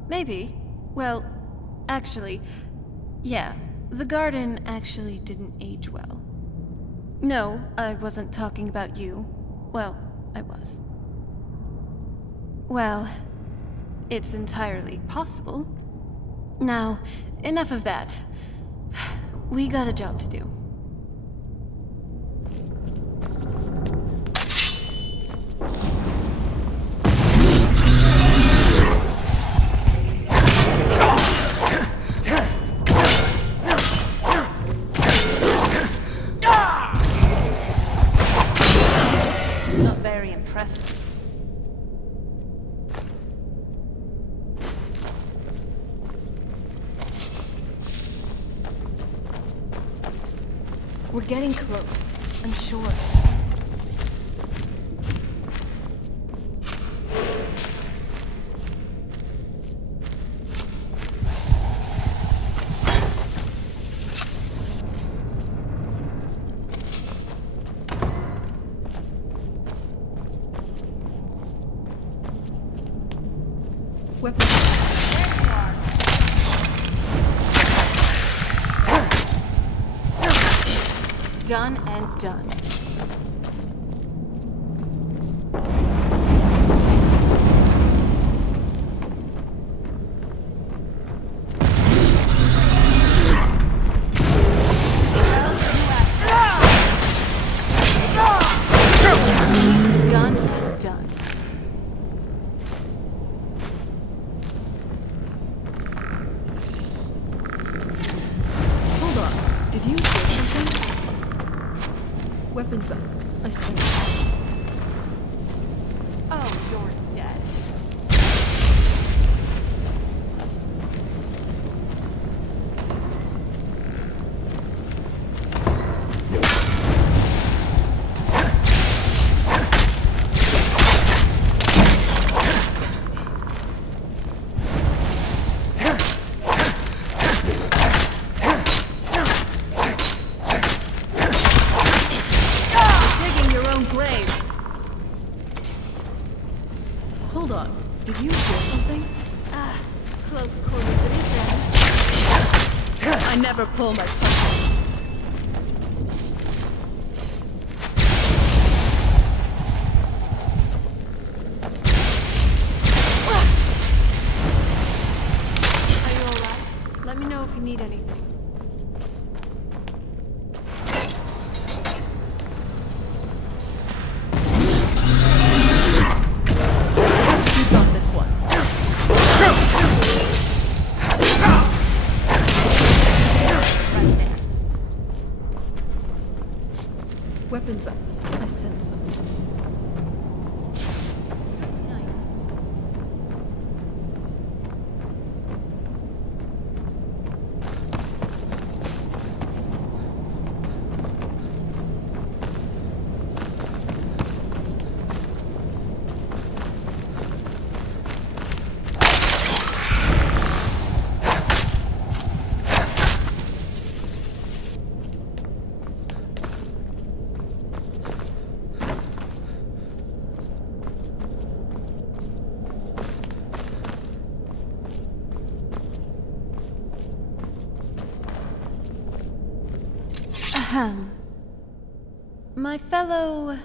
maybe. Well, actually, yeah, the garden actually didn't age well. No, I wasn't talking about you. Well, I was. Well, it's entirely possible. Now, enough of that. We got a job to do. Not very impressive. We're getting close, I'm sure. Done and done. Done and done. Hold on, did you say something? Weapons up. I see. Oh, you're dead. Hold on, did you hear something? Close quarters it is then. I never pull my punches. Are you alright? Let me know if you need anything. Weapons up. I sense something. My fellow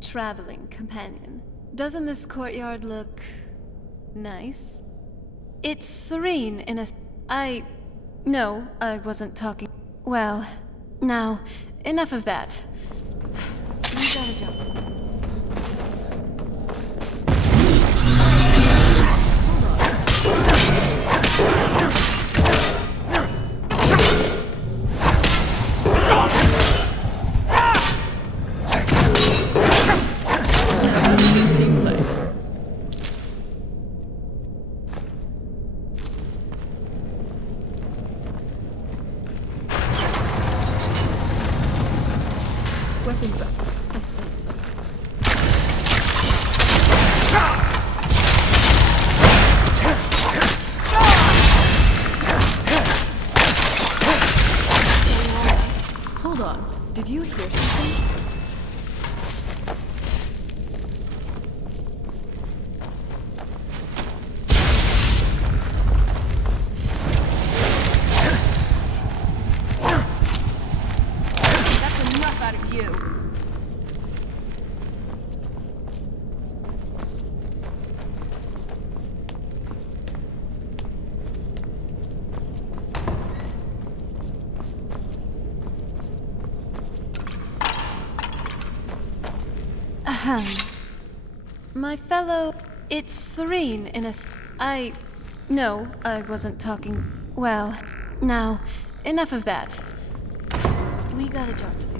traveling companion, doesn't this courtyard look nice? It's serene in a... No, I wasn't talking... Well, now, enough of that. We gotta jump. Weapons up. I sense something. Did you hear something? That's enough out of you. Ahem. My fellow... It's serene in a... No, I wasn't talking... Well, now, enough of that. We got a job to do.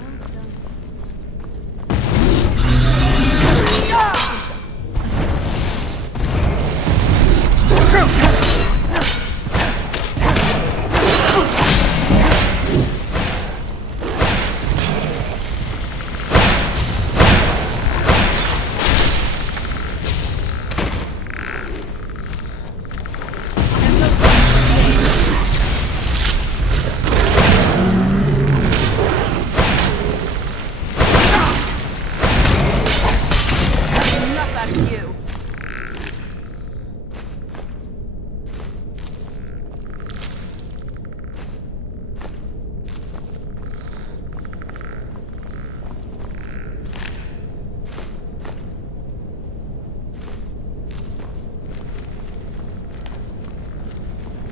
Well done,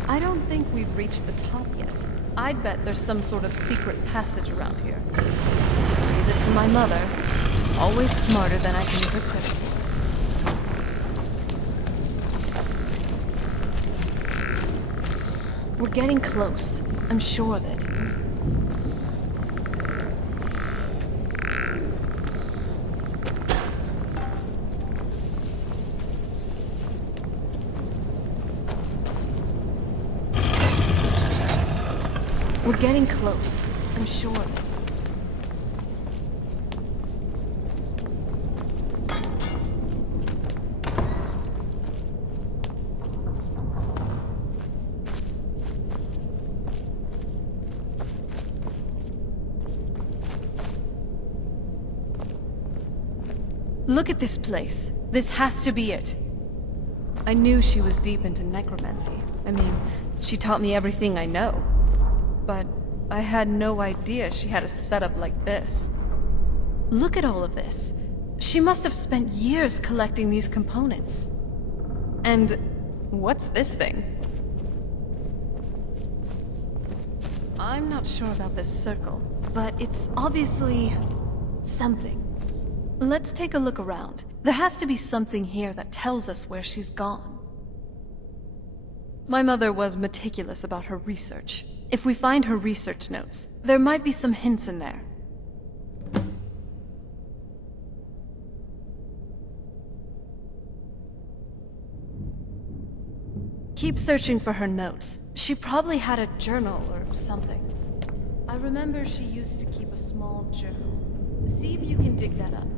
I don't think we've reached the top yet. I'd bet there's some sort of secret passage around here. Leave it to my mother. Always smarter than I can give her credit for. We're getting close. I'm sure of it. We're getting close. I'm sure of it. Look at this place. This has to be it. I knew she was deep into necromancy. I mean, she taught me everything I know. But I had no idea she had a setup like this. Look at all of this. She must have spent years collecting these components. And what's this thing? I'm not sure about this circle, but it's obviously something. Let's take a look around. There has to be something here that tells us where she's gone. My mother was meticulous about her research. If we find her research notes, there might be some hints in there. Keep searching for her notes. She probably had a journal or something. I remember she used to keep a small journal. See if you can dig that up.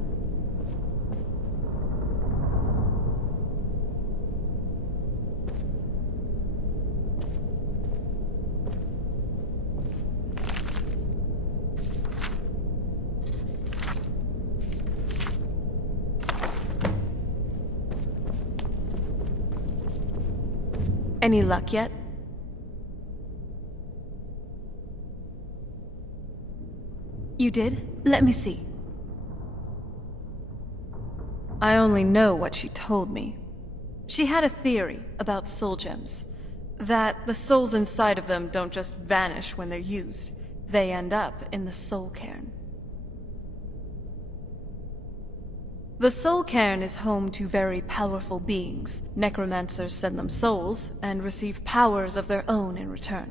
Any luck yet? You did? Let me see. I only know what she told me. She had a theory about soul gems. That the souls inside of them don't just vanish when they're used. They end up in the soul cairn. The soul cairn is home to very powerful beings. Necromancers send them souls and receive powers of their own in return.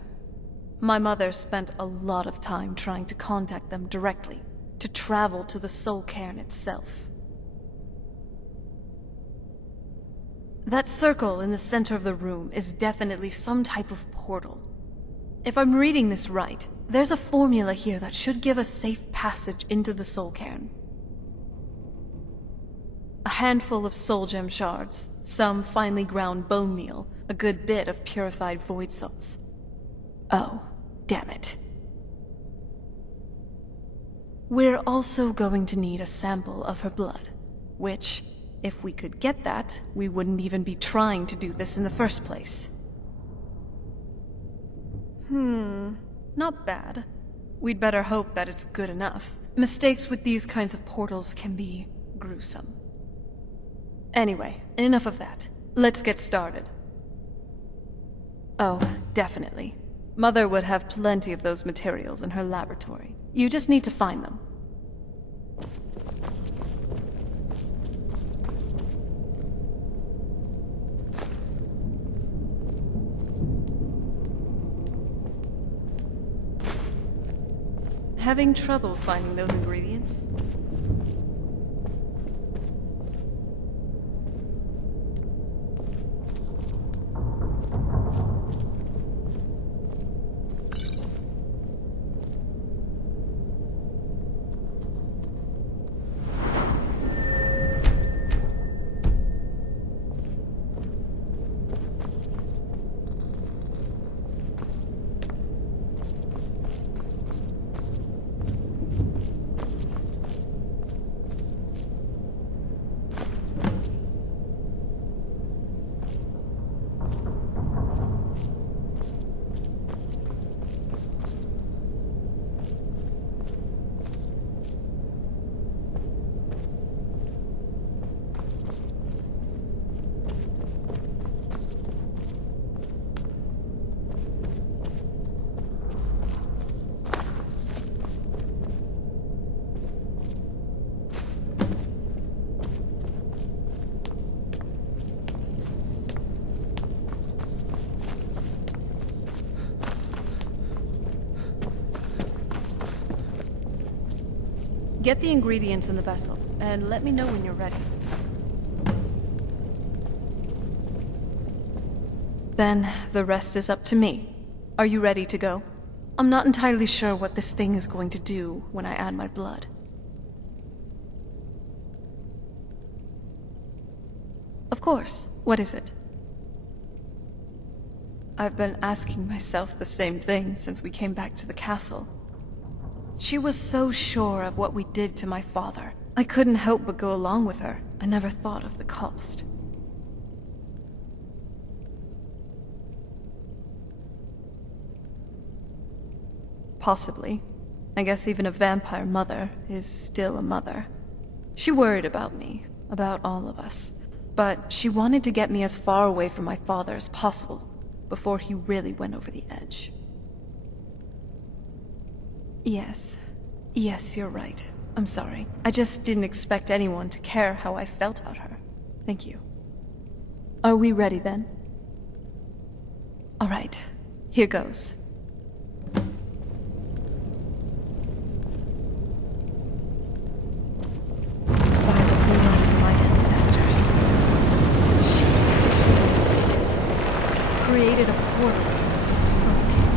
My mother spent a lot of time trying to contact them directly, to travel to the soul cairn itself. That circle in the center of the room is definitely some type of portal. If I'm reading this right, there's a formula here that should give us safe passage into the soul cairn. A handful of soul gem shards, some finely ground bone meal, a good bit of purified void salts. Oh, damn it. We're also going to need a sample of her blood, which, if we could get that, we wouldn't even be trying to do this in the first place. Not bad. We'd better hope that it's good enough. Mistakes with these kinds of portals can be gruesome. Anyway, enough of that. Let's get started. Oh, definitely. Mother would have plenty of those materials in her laboratory. You just need to find them. Having trouble finding those ingredients? Get the ingredients in the vessel, and let me know when you're ready. Then, the rest is up to me. Are you ready to go? I'm not entirely sure what this thing is going to do when I add my blood. Of course. What is it? I've been asking myself the same thing since we came back to the castle. She was so sure of what we did to my father. I couldn't help but go along with her. I never thought of the cost. Possibly. I guess even a vampire mother is still a mother. She worried about me, about all of us. But she wanted to get me as far away from my father as possible, before he really went over the edge. Yes, you're right. I'm sorry. I just didn't expect anyone to care how I felt about her. Thank you. Are we ready then? All right, here goes. By the blood of my ancestors, she did it. Created a portal into the soul cave.